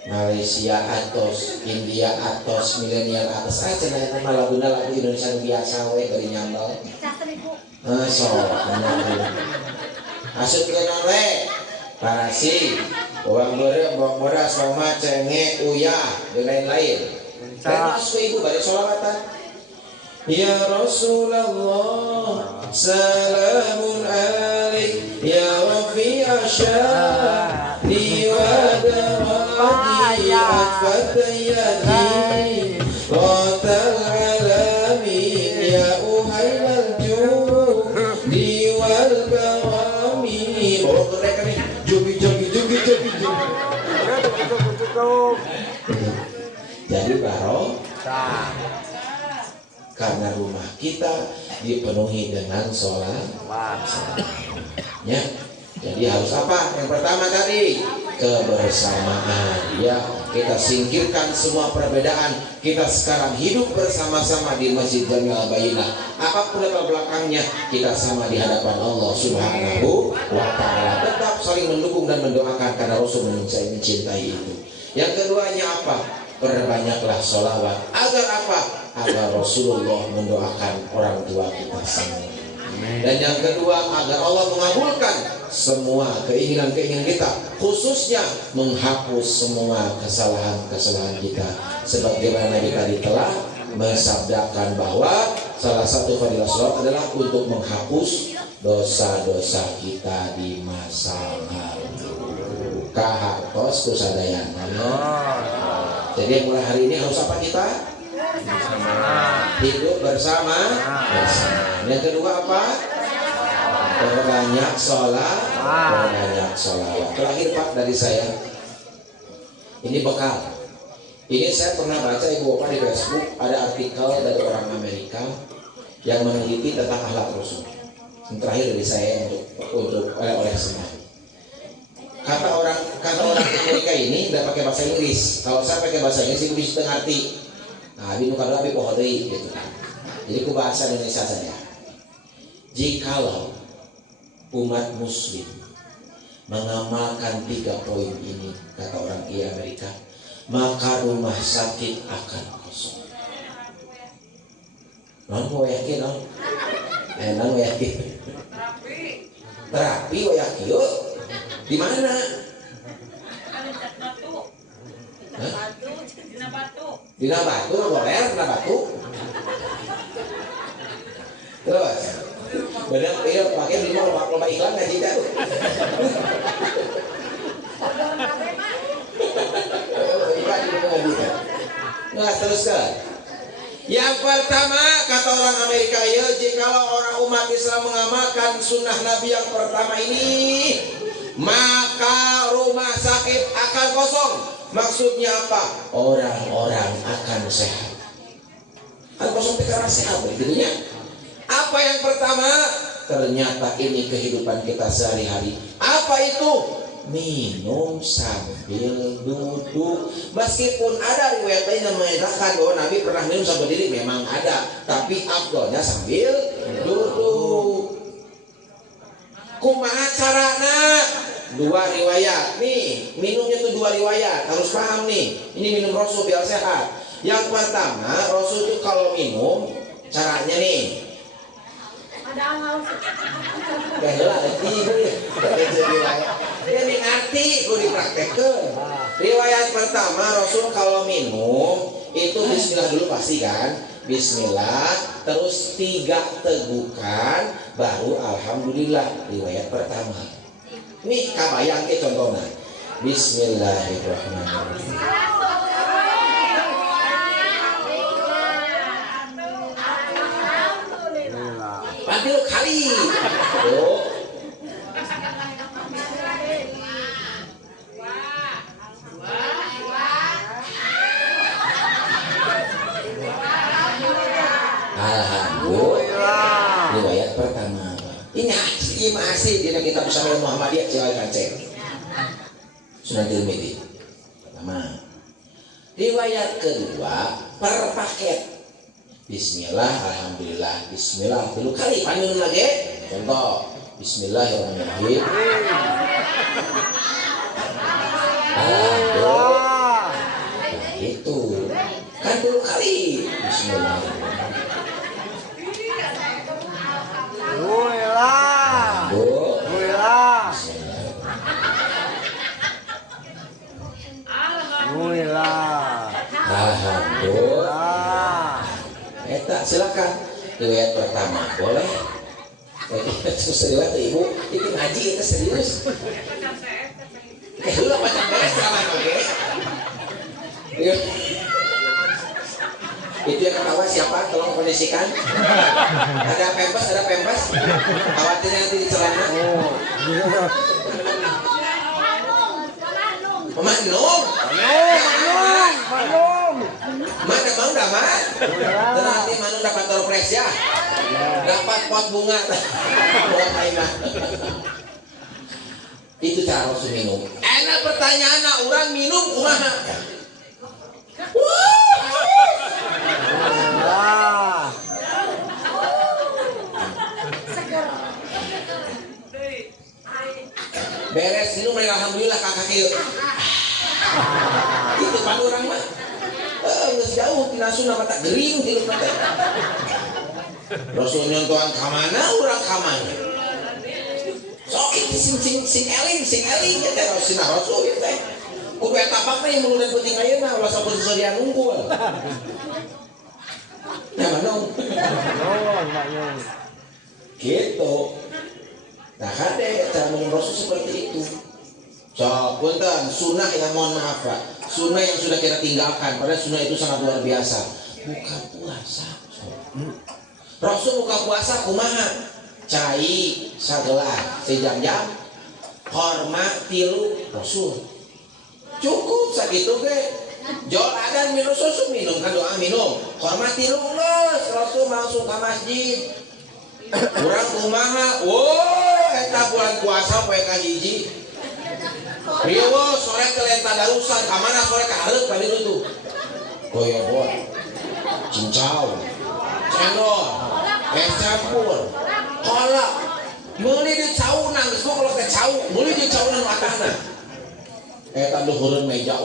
Malaysia atos, India atos, milenial atos. Cenah eta mah laguna lagu Indonesia biasa we dari nyambal. Sok asupkeun we. Parasi, bawang beras, sama cengek, uyah, dan lain-lain. Dan terus ibu balik sholawatan. Ya Rasulullah, salamun alaik, ya Rabbi asyadi wa damadi atfatayati, rotal alamin, ya uhailal judi wal karami. Bawa mereka nih. Jadi barokah karena rumah kita dipenuhi dengan sholat. Ya, jadi harus apa? Yang pertama tadi kebersamaan. Ya, kita singkirkan semua perbedaan. Kita sekarang hidup bersama-sama di Masjid Jami Al-Bayyinah. Apapun latar belakangnya, kita sama di hadapan Allah Subhanahu wa Ta'ala. Tetap saling mendukung dan mendoakan karena Rasul mencintai itu. Yang keduanya apa? Perbanyaklah sholawat. Agar apa? Agar Rasulullah mendoakan orang tua kita semua. Dan yang kedua, agar Allah mengabulkan semua keinginan-keinginan kita, khususnya menghapus semua kesalahan-kesalahan kita. Sebagaimana Nabi tadi telah mensabdakan bahwa salah satu fadilah sholat adalah untuk menghapus dosa-dosa kita di masa lalu. Kahartos kusadayana. Jadi mulai hari ini harus apa kita? Hidup bersama. Yang kedua apa? Berbanyak sholawat. Terakhir Pak dari saya. Ini bekal. Ini saya pernah baca Ibu Bapak di Facebook, ada artikel dari orang Amerika yang meneliti tentang akhlak Rasul. Yang terakhir dari saya untuk oleh semua. Kata orang Amerika ini tidak pakai bahasa Inggris. Kalau saya pakai bahasa Inggris itu bisa ngerti. Nah, binu kadang abi pohori gitu. Jadi ku bahasa Indonesia saja. Jikalau umat Muslim mengamalkan 3 poin ini, kata orang Amerika, maka rumah sakit akan kosong. Non mau yakin non? Non mau yakin? Terapi mau yakin yuk? Di mana? Dina batu boleh, dina batu. Terus, benar iya pakai di mall lomba iklan nggak tidak tuh? Nah teruskan. Yang pertama kata orang Amerika ya, jikalau orang umat Islam mengamalkan sunnah Nabi yang pertama ini, maka rumah sakit akan kosong. Maksudnya apa? Orang-orang akan sehat. Akan kosong karena sehat begitunya. Apa yang pertama? Ternyata ini kehidupan kita sehari-hari. Apa itu? Minum sambil duduk. Meskipun ada riwayat lain yang mengatakan bahwa Nabi pernah minum sambil berdiri, memang ada. Tapi afdolnya sambil duduk. Kumaha carana? 2 riwayat. Nih, minumnya tuh 2 riwayat. Harus paham nih. Ini minum Rasul biar sehat. Yang pertama, Rasul itu kalau minum caranya nih. Ini ngerti, gue dipraktekkan. Riwayat pertama, Rasul kalau minum itu bismillah dulu pasti kan. Bismillah, terus 3 tegukan, baru alhamdulillah. Riwayat pertama. Ini kabayang ke contohnya. Bismillahirrahmanirrahim. Pantil kali. Oh. Alhamdulillah. Riwayat pertama. Ini masih di kitab Syamil Muhammadiyah silakan cek. Sunan Tirmidzi. Pertama. Riwayat kedua per paket. Bismillah, alhamdulillah, bismillah. Dulu kali panjang lagi. Contoh, bismillahirrahmanirrahim. Alhamdulillah. Itu kan dulu kali. Bismillahirrahmanirrahim. Alhamdulillah. Eta silakan. Riwayat pertama boleh. Serius ibu, itu ngaji itu serius. Lu apa capek sama oke? Itu yang ketawa siapa? Tolong kondisikan. Ada pempes. Khawatirnya nanti di celana. Manung. Mana bang dapat? Nanti Manung dapat toples ya. Dapat pot bunga. Buat Aiman. Itu cara harus minum. Enak pertanyaan orang minum kumaha? Beres minum alhamdulillah kakak kieu. Itu pan urang mah. Geus jauh tina sunah mata gering hirup mata. Rasul nyontohan ka mana urang ka mana. Sok itu sing eling teh Rasul teh. Kudu eta tapak mah yang mulun penting ayeuna ulah sampun seserian unggul. Ya manung. Gitu. Nah kade cara minum Rasul seperti itu. So, punten sunnah yang mohon maaf Pak. Sunnah yang sudah kita tinggalkan, padahal sunnah itu sangat luar biasa. buka puasa. Rasul buka puasa kumaha? Cai sagelas sejam-jam, hormat tilu Rasul. Cukup sakitu ge. Jol adan minum susu minum kan doa minum. Hormat tilu geus Rasul langsung ke masjid. Urang kumaha? Wah, eta bulan puasa poe ka hiji. Rieu sore ke lenta darusan, ka mana sore ka haleup ka ditu tuh. Goyobot. Cincau. Cendol. Es campur. Kolak. Meuli di caunan, geus mah kalau teh cau, meuli di caunan matana. Eta luhureun meja.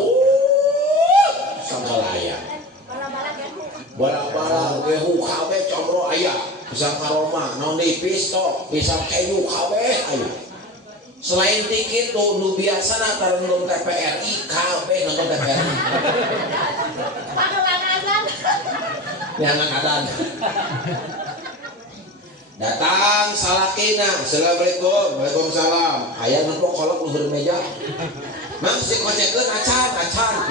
Samalaya. Bala-bala gehu kabeh comro aya. Pisang aroma, naon deui pisto, pisang keju kabeh aya. Selain tiket tuh nu biasana tarung TPRI kabeh nonton TPRI. Jangan adan. Datang salakina, assalamualaikum, waalaikumsalam. Aya nempok kolok luhur meja. Mang si kocekeun acan,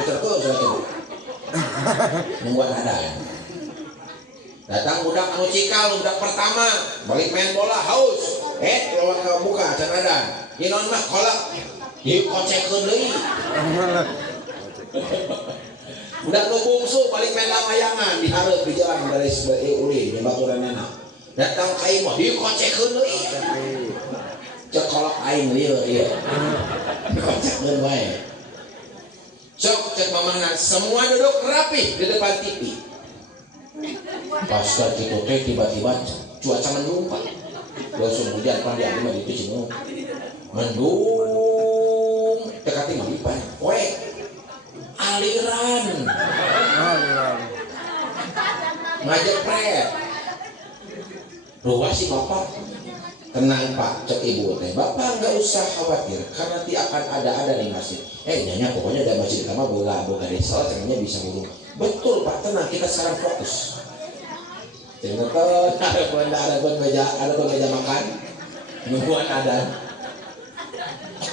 puterkeun salakina. Nungguan adan. Datang budak anu cikal, budak pertama, balik main bola haus. Lawan ka buka acan adan. Ieu naon mah kolak. Ieu kocekeun deui. Budak nu bungsu balik main lamayangan di hareup di jalan dari ulin di baturanana. Datang ka ieu mah dikocekeun deui. Cek kolak aing lieu ieu. Dikocekeun wae. Sok cek mamahna semua duduk rapi di depan TV. Pas gitu teh tiba-tiba cuaca mendung Pak. Langsung hujan pan di mah itu cenah. Mendung dekati mah dipan. Poe aliran. Ngajepret. Doa si Bapak. Tenang Pak, cek ibu teh. Bapak enggak usah khawatir karena nanti akan ada di masjid. Nyanyi pokoknya ada masjid sama boga desa caranya bisa ngurung. Betul Pak, tenang, kita sekarang fokus. Jangan ada meja makan, nungguan adan.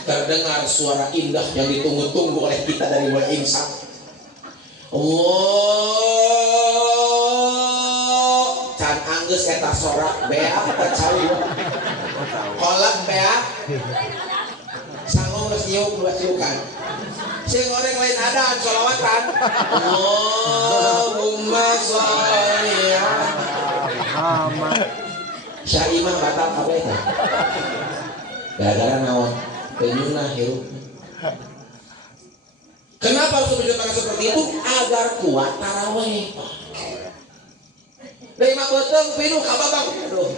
Terdengar suara indah yang ditunggu-tunggu oleh kita dari mulai imsak. Can anggeus eta sorak bea tercawi. Kolak bea. Sanggung geus nyiuk-nyiukan. Sing goreng lain adan sholawatan. Allahumma sholli Muhammad. Syaimah batal kabeh teh. Gara-gara naon? Penyunah hirup. Kenapa harus menunjukkan seperti itu? Agar kuat tarawih. Dari mah beuteung pinuh ka babang. Aduh.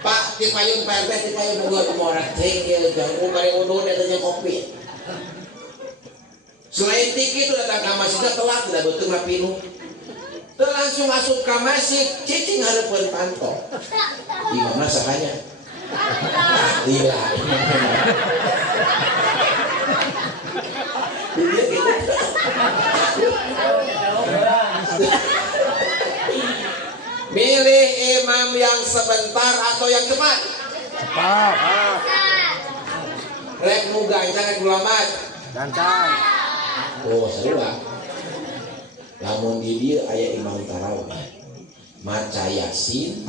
Pak, ti payung PRT, ti payung dua orang cing ieu jangku bari udun eta jeung kopi. Selain tiki itu datang ke masjid telat tidak betul mah pinuh. Terus langsung masuk ke masjid, cicing hareupeun panto. Imamna sahanya? Iya. Milih imam yang sebentar atau yang cepat? Cepat. Rek nu gancang rek lambat. Gancang. Oh, sarua. Lamun di dieu aya imam tarawih maca Yasin,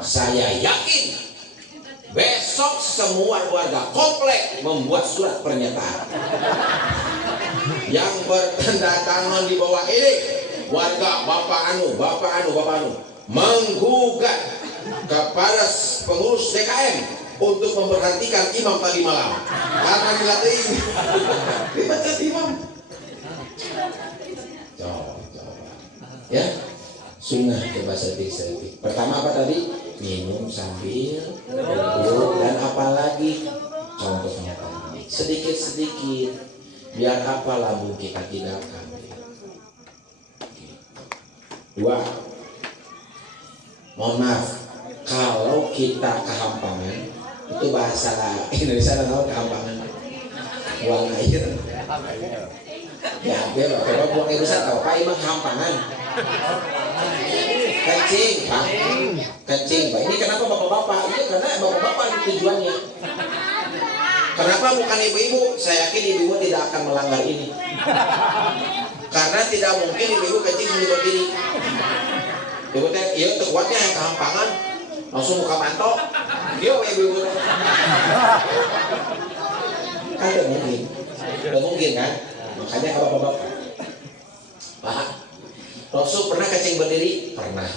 saya yakin besok semua warga komplek membuat surat pernyataan yang bertanda tangan di bawah ini. Warga bapak anu menggugat kepada pengurus DKM untuk memberhentikan imam tadi malam karena dilatih dipecat imam. Coba. Ya, sunnah coba sedik. Pertama apa tadi? Minum sambil duduk dan apalagi contohnya tadi sedikit biar apa lambung kita tidak kabur. 2. Mohon maaf, kalau kita kehampangan, itu bahasa Indonesia namanya kehampangan, buang air. Ya, biar kalau buang air besar tahu, Pak Imam kehampangan. Kencing, Pak. Kencing, Pak. Ini kenapa bapak-bapak? Ini karena bapak-bapak tujuannya. Kenapa bukan ibu-ibu? Saya yakin ibu-ibu tidak akan melanggar ini. Karena tidak mungkin ibu-ibu kencing sambil berdiri. Ibu teh, iya kuatnya yang kehampangan, langsung buka mantok. Iya ibu-ibu. Kan tidak mungkin. Tidak mungkin kan? Makanya apa bapak? Pak, Rasul pernah kencing berdiri? Pernah.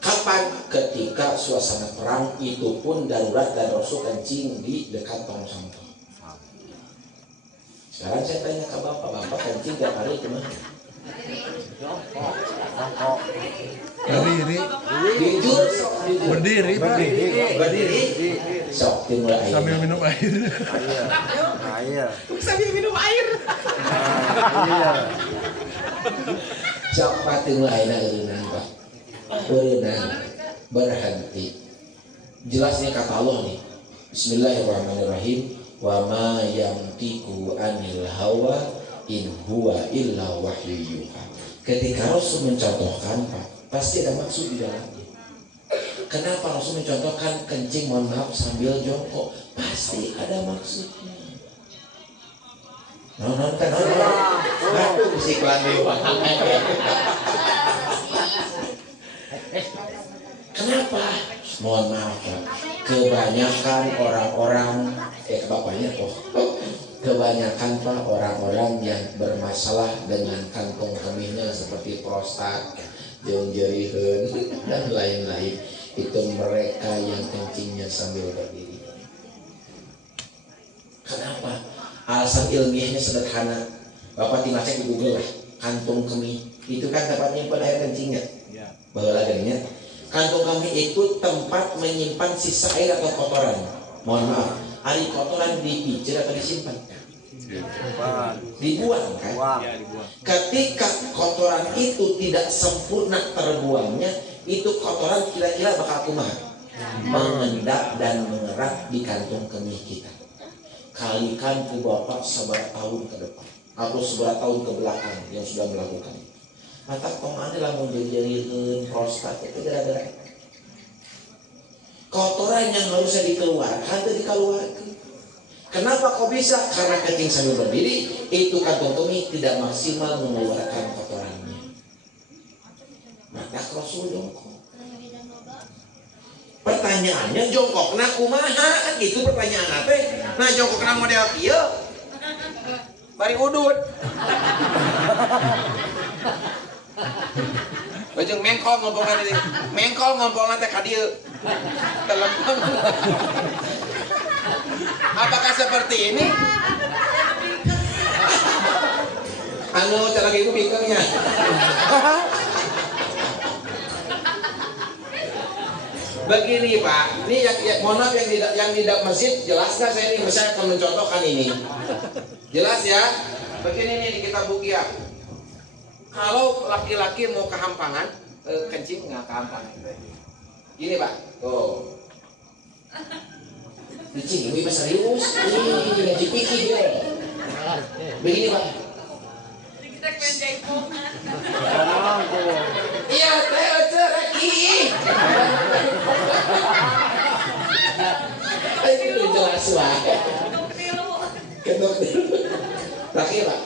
Kapan? Ketika suasana perang, itu pun darurat dan Rasul kencing di dekat tong sampah. Sekarang saya tanya ke bapak kencing tiap hari kemana? Berdiri. Jujur, sok jujur. Berdiri. Berdiri. Sok timur air. Sambil minum air. Iya. Sambil minum air. Iya. Sok timur air eureunang, Pak. Eureunang berhenti. Jelasnya kata Allah nih. Bismillahirrahmanirrahim. Wa ma yantiqu anil hawa in huwa illa wahyu yuha. Ketika Rasul mencontohkan, Pak, pasti ada maksud di dalamnya. Kenapa Rasul mencontohkan kencing, mohon maaf, sambil jongkok? Pasti ada maksudnya. Nonton. Aduh, bisik lagi. Kenapa? Mohon maaf, Pak. Kebanyakan orang-orang, kebanyakan Pak, orang-orang yang bermasalah dengan kantong kemihnya seperti prostat, jengjerihan, dan lain-lain, itu mereka yang kencingnya sambil berdiri. Kenapa? Alasan ilmiahnya sederhana. Bapak tinggal cek di Google lah, kantung kemih itu kan tempat menyimpan air kencingnya. Bahwa lagi kantung kemih itu tempat menyimpan sisa air atau kotoran. Mohon maaf, air kotoran dipijit atau disimpan? Dibuang kan? Ketika kotoran itu tidak sempurna terbuangnya, itu kotoran kira-kira bakal kumaha? Mengendap dan mengerak di kantung kemih kita. Kalikan ke bapak seberapa tahun ke depan atau seberapa tahun ke belakang yang sudah melakukan. Mata kong ada lah mau jadi prostat itu gara-gara kotoran yang harusnya dikeluarkan itu dikeluarkan. Kenapa kok bisa? Karena kencing sambil berdiri itu kantong kemih tidak maksimal mengeluarkan kotorannya. Maka Rasul jongkok. Pertanyaannya jongkok na kumaha kan gitu pertanyaan teh. Nah jongkok na model kieu. Bari udut. Bajeng mengkol ngompongan teh. Mengkol ngompongan teh ka dieu. Telempeng. Apakah seperti ini? Anu cara ibu bingkangnya. Begini Pak, ini mohon maaf yang di masjid jelas nggak saya ini saya akan mencontohkan ini. Jelas ya? Begini nih di kitab Bukia. Kalau laki-laki mau kehampangan, kencing nggak kehampangan. Gini Pak, tuh. Kencing ibu serius, ini ngaji pikir dia. Begini Pak. Kita pengen jaipongan. Iya teh ceraki. Itu jelas Pak. Ketuk dulu. Laki Pak.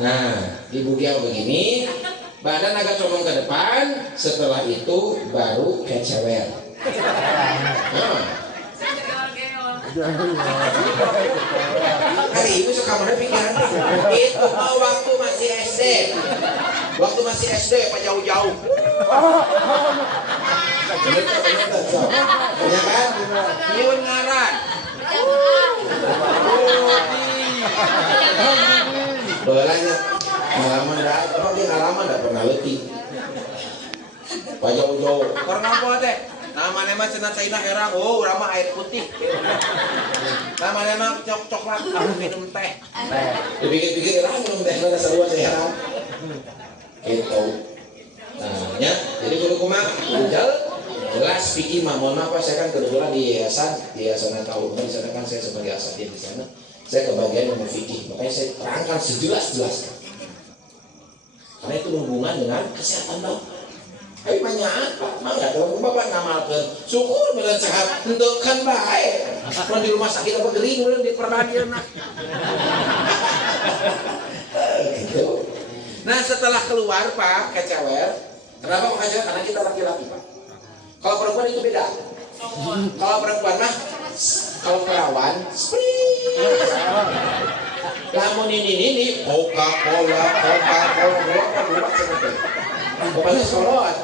Nah, ibu dia begini, badan agak condong ke depan, setelah itu baru kecewer. Hari ibu suka mana pikiran itu mau waktu masih SD. Waktu masih SD apa jauh-jauh. Ya kan? Nyun ngaran. Bolanya pengalaman dah pernah letih. Pak jauh-jauh. Karena apa teh? Namanya mah cenah caina herang, oh urang mah air putih. Namanya mah coklat, minum teh. Dipikir-pikir herang minum teh mana sarua teh herang. Gitu. Nah, ya, jadi kudu kumaha? Jelas fikih mah mohon maaf saya kan kebetulan di yayasan tahu di sana kan saya sebagai asatidz di sana. Saya kebagian ilmu fikih, makanya saya terangkan sejelas-jelasnya. Karena itu berhubungan dengan kesehatan bapak. Tapi banyak apa? Mangga kalau bapak ngamalkan syukur benar sehat, untuk kan baik. Kalau di rumah sakit apa gering di perbagian nah. Gitu. Nah setelah keluar Pak kecewer, kenapa Pak kecewer? Karena kita laki-laki Pak. Kalau perempuan itu beda. Kalau perempuan mah, kalau perawan, lamun ini, Coca-Cola, Coca-Cola solot.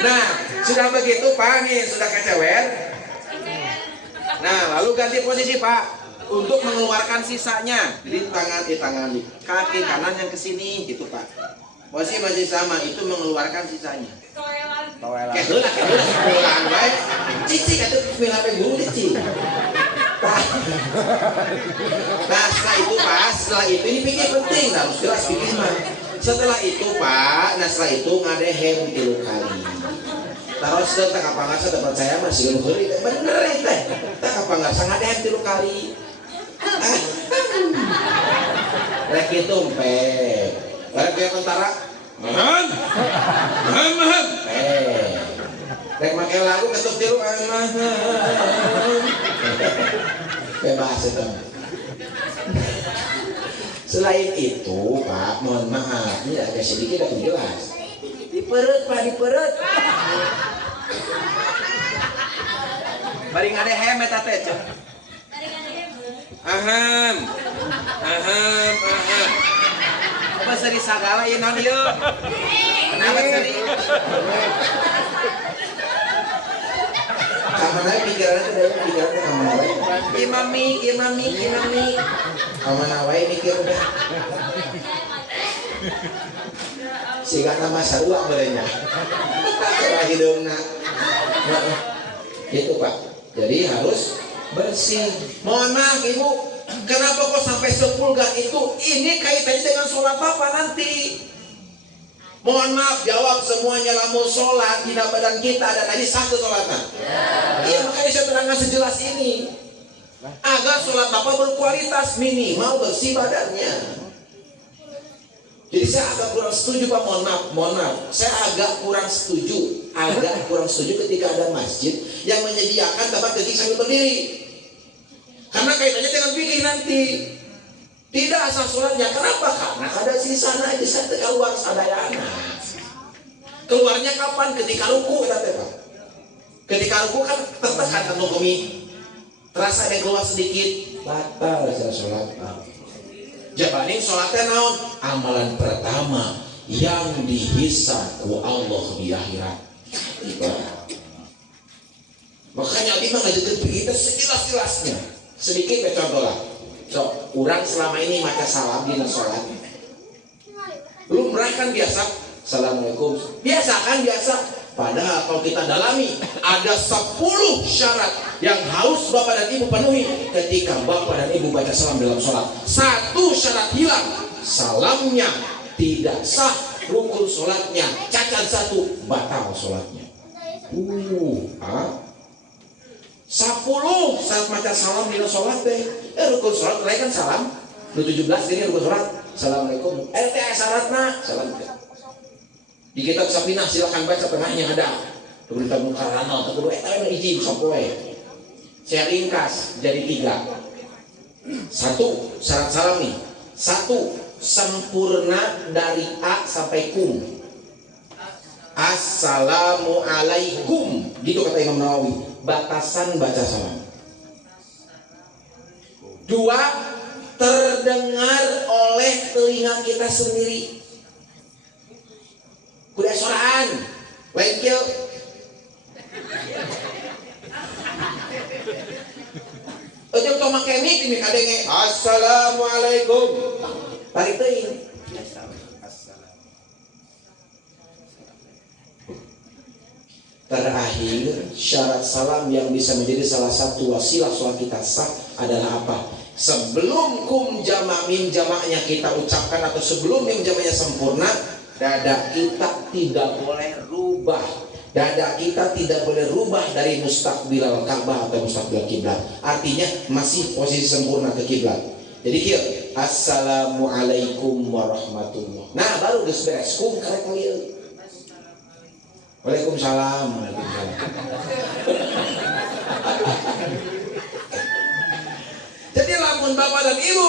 Nah, sudah begitu Pak nih, sudah kecewer. Nah, lalu ganti posisi Pak untuk mengeluarkan sisanya di tangan kaki kanan yang ke sini gitu Pak. Posisi masih sama, itu mengeluarkan sisanya. Toilet. Kedulaan baik. Cici kata bismillah pe guru cici. Nah, setelah itu Pak, setelah itu ini pikir penting, harus jelas pikir mah. Setelah itu Pak, nah setelah itu ngadehem 3 kali. Taruh sudah tak apa nggak saya percaya masih luhuri bener itu. Tak apa nggak sangat ngadehem 3 kali. Rek itu empek. Rek kayak tentara. Mahan. Rek makai lagu ketuk tiru mahan. Bebas itu. Selain itu Pak, mohon maaf, ini agak sedikit agak jelas. Di perut Pak, di perut. Baring ada hemet ate cok. Aham. Apa seri sagala ieu naon ieu? Kenapa seri? Kamana pikiranna teh dari pikiranna kamana wae. Imami. Kamana wae mikir udah. Siga nama sarua beurenya. Sarua hidungna. Gitu Pak. Jadi harus bersih. Mohon maaf Ibu, kenapa kok sampai sepulgar itu? Ini kaitannya dengan sholat Bapak nanti. Mohon maaf, jawab semuanya lamun sholat di badan kita ada tadi satu sholatnya. Iya makanya saya terangkan sejelas ini. Agar sholat Bapak berkualitas, minimal bersih badannya. Jadi saya agak kurang setuju Pak, mohon maaf. Saya agak kurang setuju ketika ada masjid yang menyediakan tempat ketik sambil berdiri. Karena kaitannya dengan fikih nanti. Tidak asal sholatnya. Kenapa? Karena ada sisa aja saya keluar sadayana. Keluarnya kapan? Ketika ruku kata Pak. Ketika ruku kan tertekan kan hukumi. Terasa ada keluar sedikit, batal saya sholat. Jabanin sholatnya naon? Amalan pertama yang dihisab ku Allah di akhirat. Makanya Abi mah ngajakin kita sejelas-jelasnya. Sedikit ya contoh lah. So, orang selama ini maca salam di sholat. Belum kan biasa. Assalamualaikum. Biasa kan biasa. Padahal kalau kita dalami ada 10 syarat yang harus Bapak dan Ibu penuhi ketika Bapak dan Ibu baca salam dalam sholat. 1 syarat hilang, salamnya tidak sah, rukun sholatnya cacat 1, batal sholatnya. 10 saat baca salam di sholat teh. Rukun sholat lain kan salam. 17 ini rukun sholat. Assalamualaikum. Syaratna salam. Di kitab Sapinah silakan baca tengahnya ada. Berita Mukarrama atau kedua eta izin sopoe. Saya ringkas jadi 3. 1 syarat salam nih. 1 sempurna dari A sampai kum. Assalamualaikum. Gitu kata Imam Nawawi. Batasan baca salam. 2 terdengar oleh telinga kita sendiri. Kuda soraan, lain kieu. Ujung tong make mik ini kadenge. Assalamualaikum. Tarik teuing. Terakhir, syarat salam yang bisa menjadi salah satu wasilah sholat kita sah adalah apa? Sebelum kum jama' mim jamaknya kita ucapkan atau sebelum mim jamaknya sempurna, dada kita tidak boleh rubah. Dada kita tidak boleh rubah dari mustaqbilal Ka'bah atau mustaqbil kiblat. Artinya masih posisi sempurna ke kiblat. Jadi kieu, assalamualaikum warahmatullah. Nah, baru geus beres kum karek kali. Waalaikumsalam. Waalaikumsalam. Jadi lamun bapak dan ibu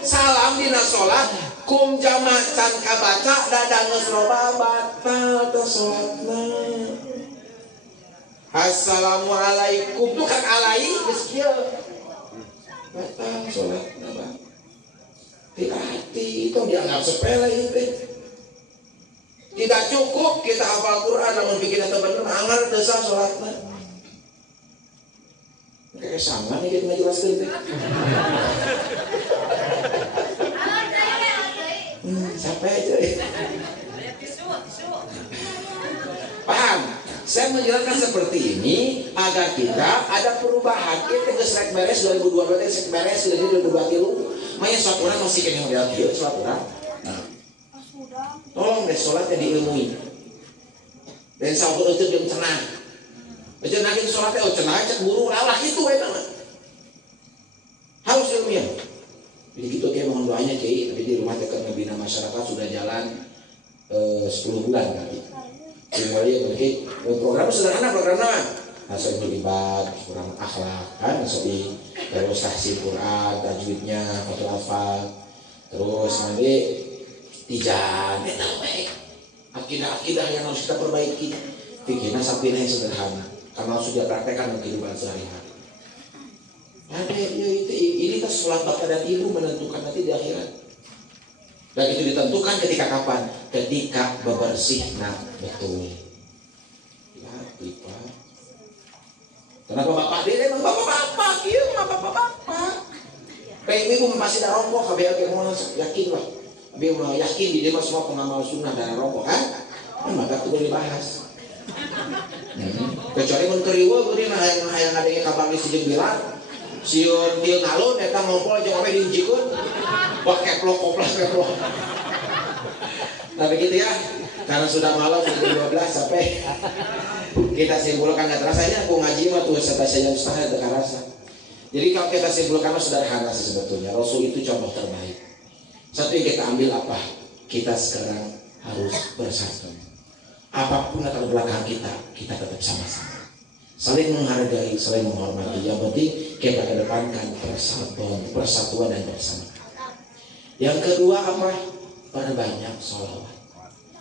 salam dina sholat kum jama can kabaca dadang geus loba batal teh sholatna. Assalamualaikum tuh kan alai geus kieu batal sholatna bang. Hati-hati itu dianggap sepele itu. Tidak cukup kita hafal Quran namun bikin atau bener anggar dosa sholatna. Kayak sama nih kita ngejelaskan teh. Sampai aja. Paham? Saya menjelaskan seperti ini agar kita ada perubahan. Kita geus rek beres 2022 geus beres 2023. Maya sholat orang masih kena model kieu sholat orang. Nah. Tolong deh sholatnya diilmui. Dan sahabat itu belum cenah. Aja nagih sholatnya cenah cek buru lah itu enak. Harus ilmiah. Jadi gitu kayak mohon doanya Kiai, tapi di rumah dekat ngebina masyarakat sudah jalan 10 bulan kali. Jadi program sederhana programnya. Masuk beribadah, kurang akhlak, kan masuk terus tahsin Quran, tajwidnya, fatul hafal, terus nanti tijan, akidah yang harus kita perbaiki. Pikirnya sapinya yang sederhana, karena sudah praktekkan dalam kehidupan sehari-hari. Ada ini kan sholat bapak dan ibu menentukan nanti di akhirat. Dan itu ditentukan ketika kapan? Ketika bebersih, nah betul. Ya, Pak. Kenapa bapak dia emang bapak-bapak, iya bapak-bapak. Kayak ibu masih ada rokok, KBL mau yakin lah. Abi mau yakin dia mah semua pengamal sunnah dan rokok, kan? Maka itu boleh dibahas. Kecuali mun keriwa beureun hayang adanya kabar di sijeng bilang. Sieun tieu ngalun eta ngompol jeung ame diinjikeun. Wah keplok koplas keplok. Nah begitu ya. Karena sudah malam pukul 12 sampai kita simpulkan nggak terasanya aku ngaji mah tuh serta saya setengah tidak rasa. Jadi kalau kita simpulkan mah sederhana sih sebetulnya. Rasul itu contoh terbaik. Satu yang kita ambil apa? Kita sekarang harus bersatu. Apapun latar belakang kita tetap sama-sama. Saling menghargai, saling menghormati. Yang penting kita kedepankan persatuan dan bersamaan. Yang kedua apa? Perbanyak sholawat.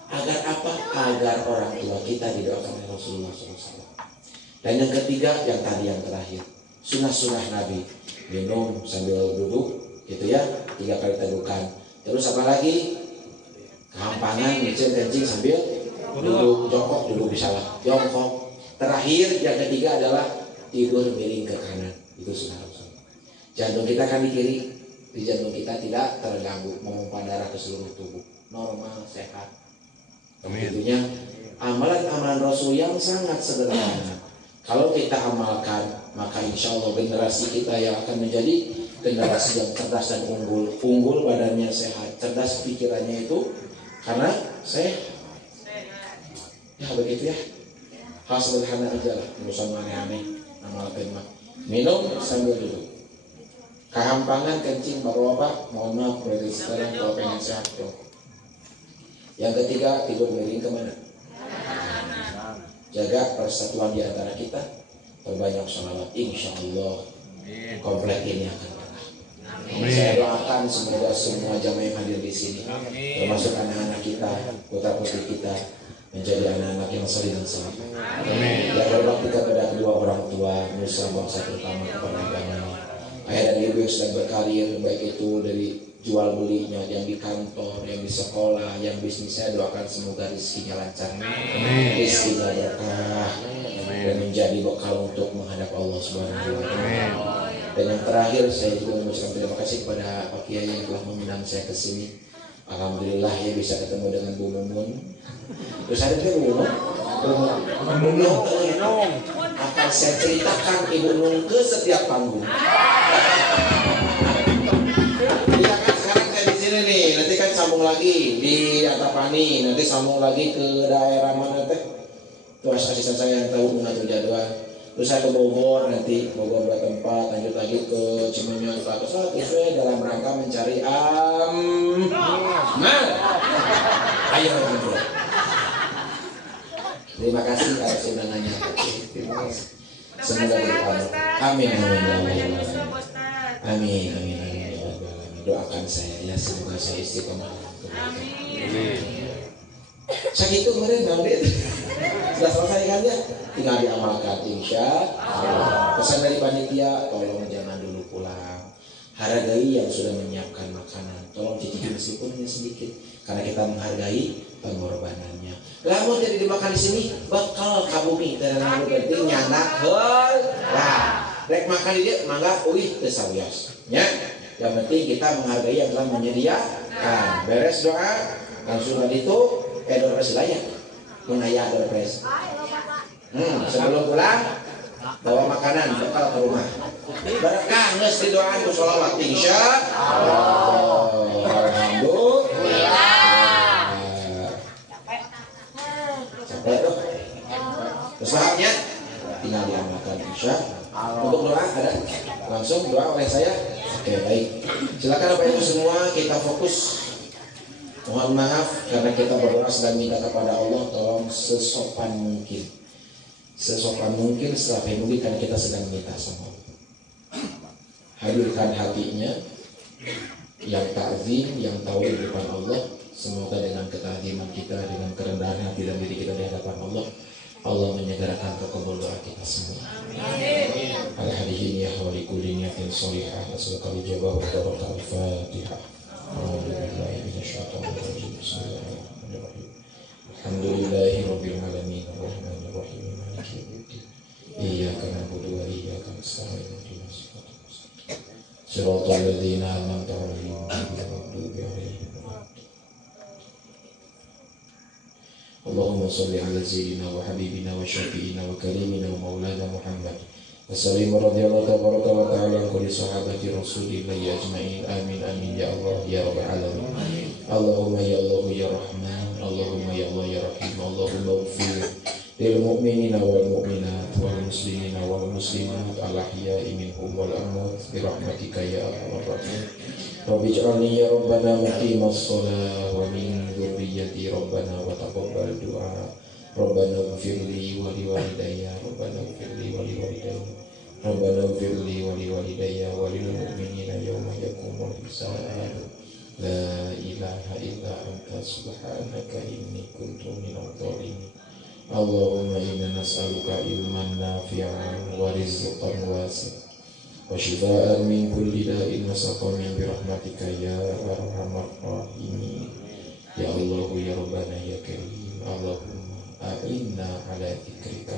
Agar apa? Agar orang tua kita didoakan oleh Rasulullah SAW. Dan yang ketiga, yang tadi yang terakhir, sunnah-sunnah Nabi, minum sambil duduk, gitu ya, 3 kali tegukan. Terus apa lagi? Kehampangan, kencing sambil duduk, jongkok, duduk bisa lah, jongkok. Terakhir, yang ketiga adalah tidur miring ke kanan. Itu sunnah Rasul. Jantung kita kan di kiri, di jantung kita tidak terganggu, memompa darah ke seluruh tubuh, normal, sehat. Tentunya amalan-amalan Rasul yang sangat sederhana. Kalau kita amalkan, maka insya Allah generasi kita yang akan menjadi generasi yang cerdas dan unggul badannya sehat, cerdas pikirannya itu karena sehat. Ya begitu ya. Hal sederhana aja lah, urusan aneh-aneh. Amalkan mah. Minum sambil duduk. Kehampangan kencing baru apa? Mohon maaf berarti sekarang kalau pengen sehat tuh. Yang ketiga, tidur miring kemana? Jaga persatuan di antara kita. Perbanyak sholawat. Insya Allah komplek ini akan pernah. Saya doakan semoga semua jamaah yang hadir di sini, termasuk anak-anak kita, putra-putri kita, menjadi anak-anak yang saleh dan saleh. Yang berbakti kepada kedua orang tua, nusa bangsa terutama kepada agama. Ayah dan ibu yang sedang berkarir, baik itu dari jual belinya, yang di kantor, yang di sekolah, yang bisnisnya, doakan semoga rezekinya lancar, rezekinya berkah, dan menjadi bekal untuk menghadap Allah Subhanahu wa Ta'ala. Dan yang terakhir, saya juga mengucapkan terima kasih kepada Pak Kiai yang telah mengundang saya ke sini. Alhamdulillah ya bisa ketemu dengan Bu Mumun. Terus ada juga Bu Mumun akan saya ceritakan Ibu Nun ke setiap panggung. Nih, nanti kan sambung lagi di Antapani, nanti sambung lagi ke daerah mana teh? Terus asisten saya yang tahu mengatur jadwal. Terus saya ke Bogor, nanti Bogor bertempat, lanjut lagi ke Cimenyan, ke atas lagi dalam rangka mencari amal. Ayo bro. Terima kasih atas undangannya. Terima kasih. Semoga Mudah-mudahan sehat, berkah. Ustaz. Amin, Ya, amin, banyak amin. musuh, Ustaz. Amin, amin, amin. Ya Rabbal Alamin. Doakan saya ya, semoga saya istiqomah. Amin. Segitu kemarin Bang Dit. Sudah selesai kan ya? Tinggal diamalkan insya Allah. Pesan dari panitia, tolong jangan dulu pulang. Hargai yang sudah menyiapkan makanan. Tolong cicipi meskipun hanya sedikit, karena kita menghargai pengorbanannya. Lamun jadi dimakan di sini, bakal kabumi dan lalu penting nyana hel. Nah, rek makan di dia, mangga uih tesawias. Ya, yang penting kita menghargai yang telah menyediakan. Beres doa, langsung dari itu. Door press layak, menayah door press. Sebelum pulang bawa makanan bekal ke rumah. Berkah nges di doaan ku sholawat insya Allah. Alhamdulillah. Capek tuh. Terus pahamnya tinggal diamalkan insya. Untuk doa ada langsung doa oleh saya. Oke baik. Silakan Bapak Ibu semua kita fokus. Mohon maaf karena kita berdoa sedang minta kepada Allah, tolong sesopan mungkin setelah mungkin karena kita sedang minta sama Allah. Hadirkan hatinya yang ta'zim, yang tahu di depan Allah. Semoga dengan ketakziman kita, dengan kerendahan hati dan diri kita di hadapan Allah, Allah menyegerakan terkabul doa kita semua. Al-hadihin ya hawali kulli niyatin sholihah as'aluka al-ijabah wa tabaraka al-fatihah. Alhamdulillahi rabbil alamin arrahmanir rahim maliki yaumiddin iyyaka na'budu wa iyyaka nasta'in ihdinas siratal mustaqim siratal ladzina an'amta 'alaihim ghairil maghdubi 'alaihim Allahumma shalli 'ala sayyidina wa habibina wa syafi'ina wa karimina wa maulana Muhammad Wassalamu radhiyallahu wa ta'ala an kulli sahabati Rasulillah ajma'in. Amin amin ya Allah ya rabbal alamin. Allahumma ya Allah ya Rahman, Allahumma ya Allah ya Rahim, Allahumma ighfir lil mu'minina wal mu'minat wal muslimina wal muslimat al ahya'i minhum wal amwat bi rahmatika ya arhamar rahimin. Rabbi ij'alni ya rabbana muqimas shalah wa min dzurriyyati rabbana wa taqabbal du'a. Rabbana ighfirli wa liwalidayya, Rabbana ighfirli wa liwalidayya, Rabbana ighfirli wa liwalidayya wa lil mu'minina yawma yaqumul hisab. La ilaha illa anta subhanaka inni kuntu minadh dhalimin. Allahumma inna nas'aluka ilman nafi'an wa rizqan wasi'an wa shifaa'an min kulli da'in wa saqamin bi rahmatika ya arhamar rahimin. Ya Allah ya Rabbana ya Karim. Allahumma a'inna ala dzikrika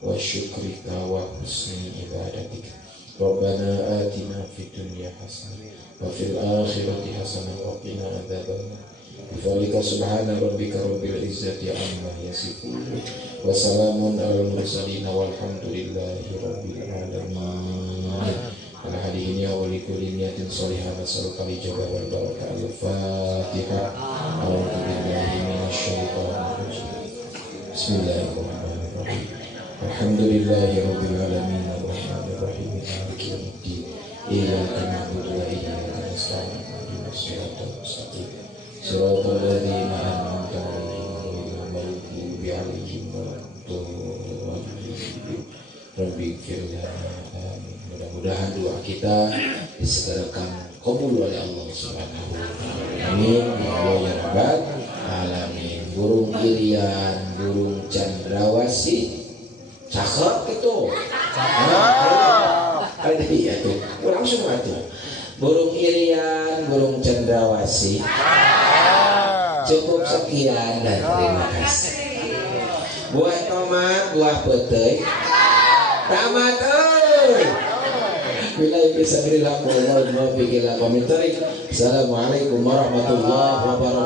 wa syukrika wa husni ibadatika. Rabbana atina fid dunya hasanah wa fil akhirati hasanah wa qina adzabannar. Bifadlika subhana rabbika rabbil izzati amma yasifun wa salamun alal mursalin walhamdulillahi rabbil alamin. Ala hadihin ya wali kulli niyatin sholihah nasalluka al-ijabah wal barakah. Al-Fatihah. A'udzu billahi minasyaitonir rajim. Bismillahirrahmanirrahim. Alhamdulillahi rabbil alamin arrahmanir rahim maliki yaumiddin iyyaka na'budu wa iyyaka nasta'in ihdinas siratal mustaqim siratal ladzina an'amta 'alaihim ghairil maghdubi 'alaihim waladdallin. Rabbi ighfir lana. Amin. Mudah-mudahan doa kita disegerakan kabul oleh Allah Subhanahu wa taala. Amin ya Allah ya Rabbal alamin. Burung irian, burung cendrawasih, cakep gitu. Ada iya tuh, langsung aja. Burung irian, burung cendrawasih. Cukup sekian dan terima kasih. Buah tomat, buah petai. Tamat Bila bisa berilah, Assalamualaikum warahmatullahi wabarakatuh.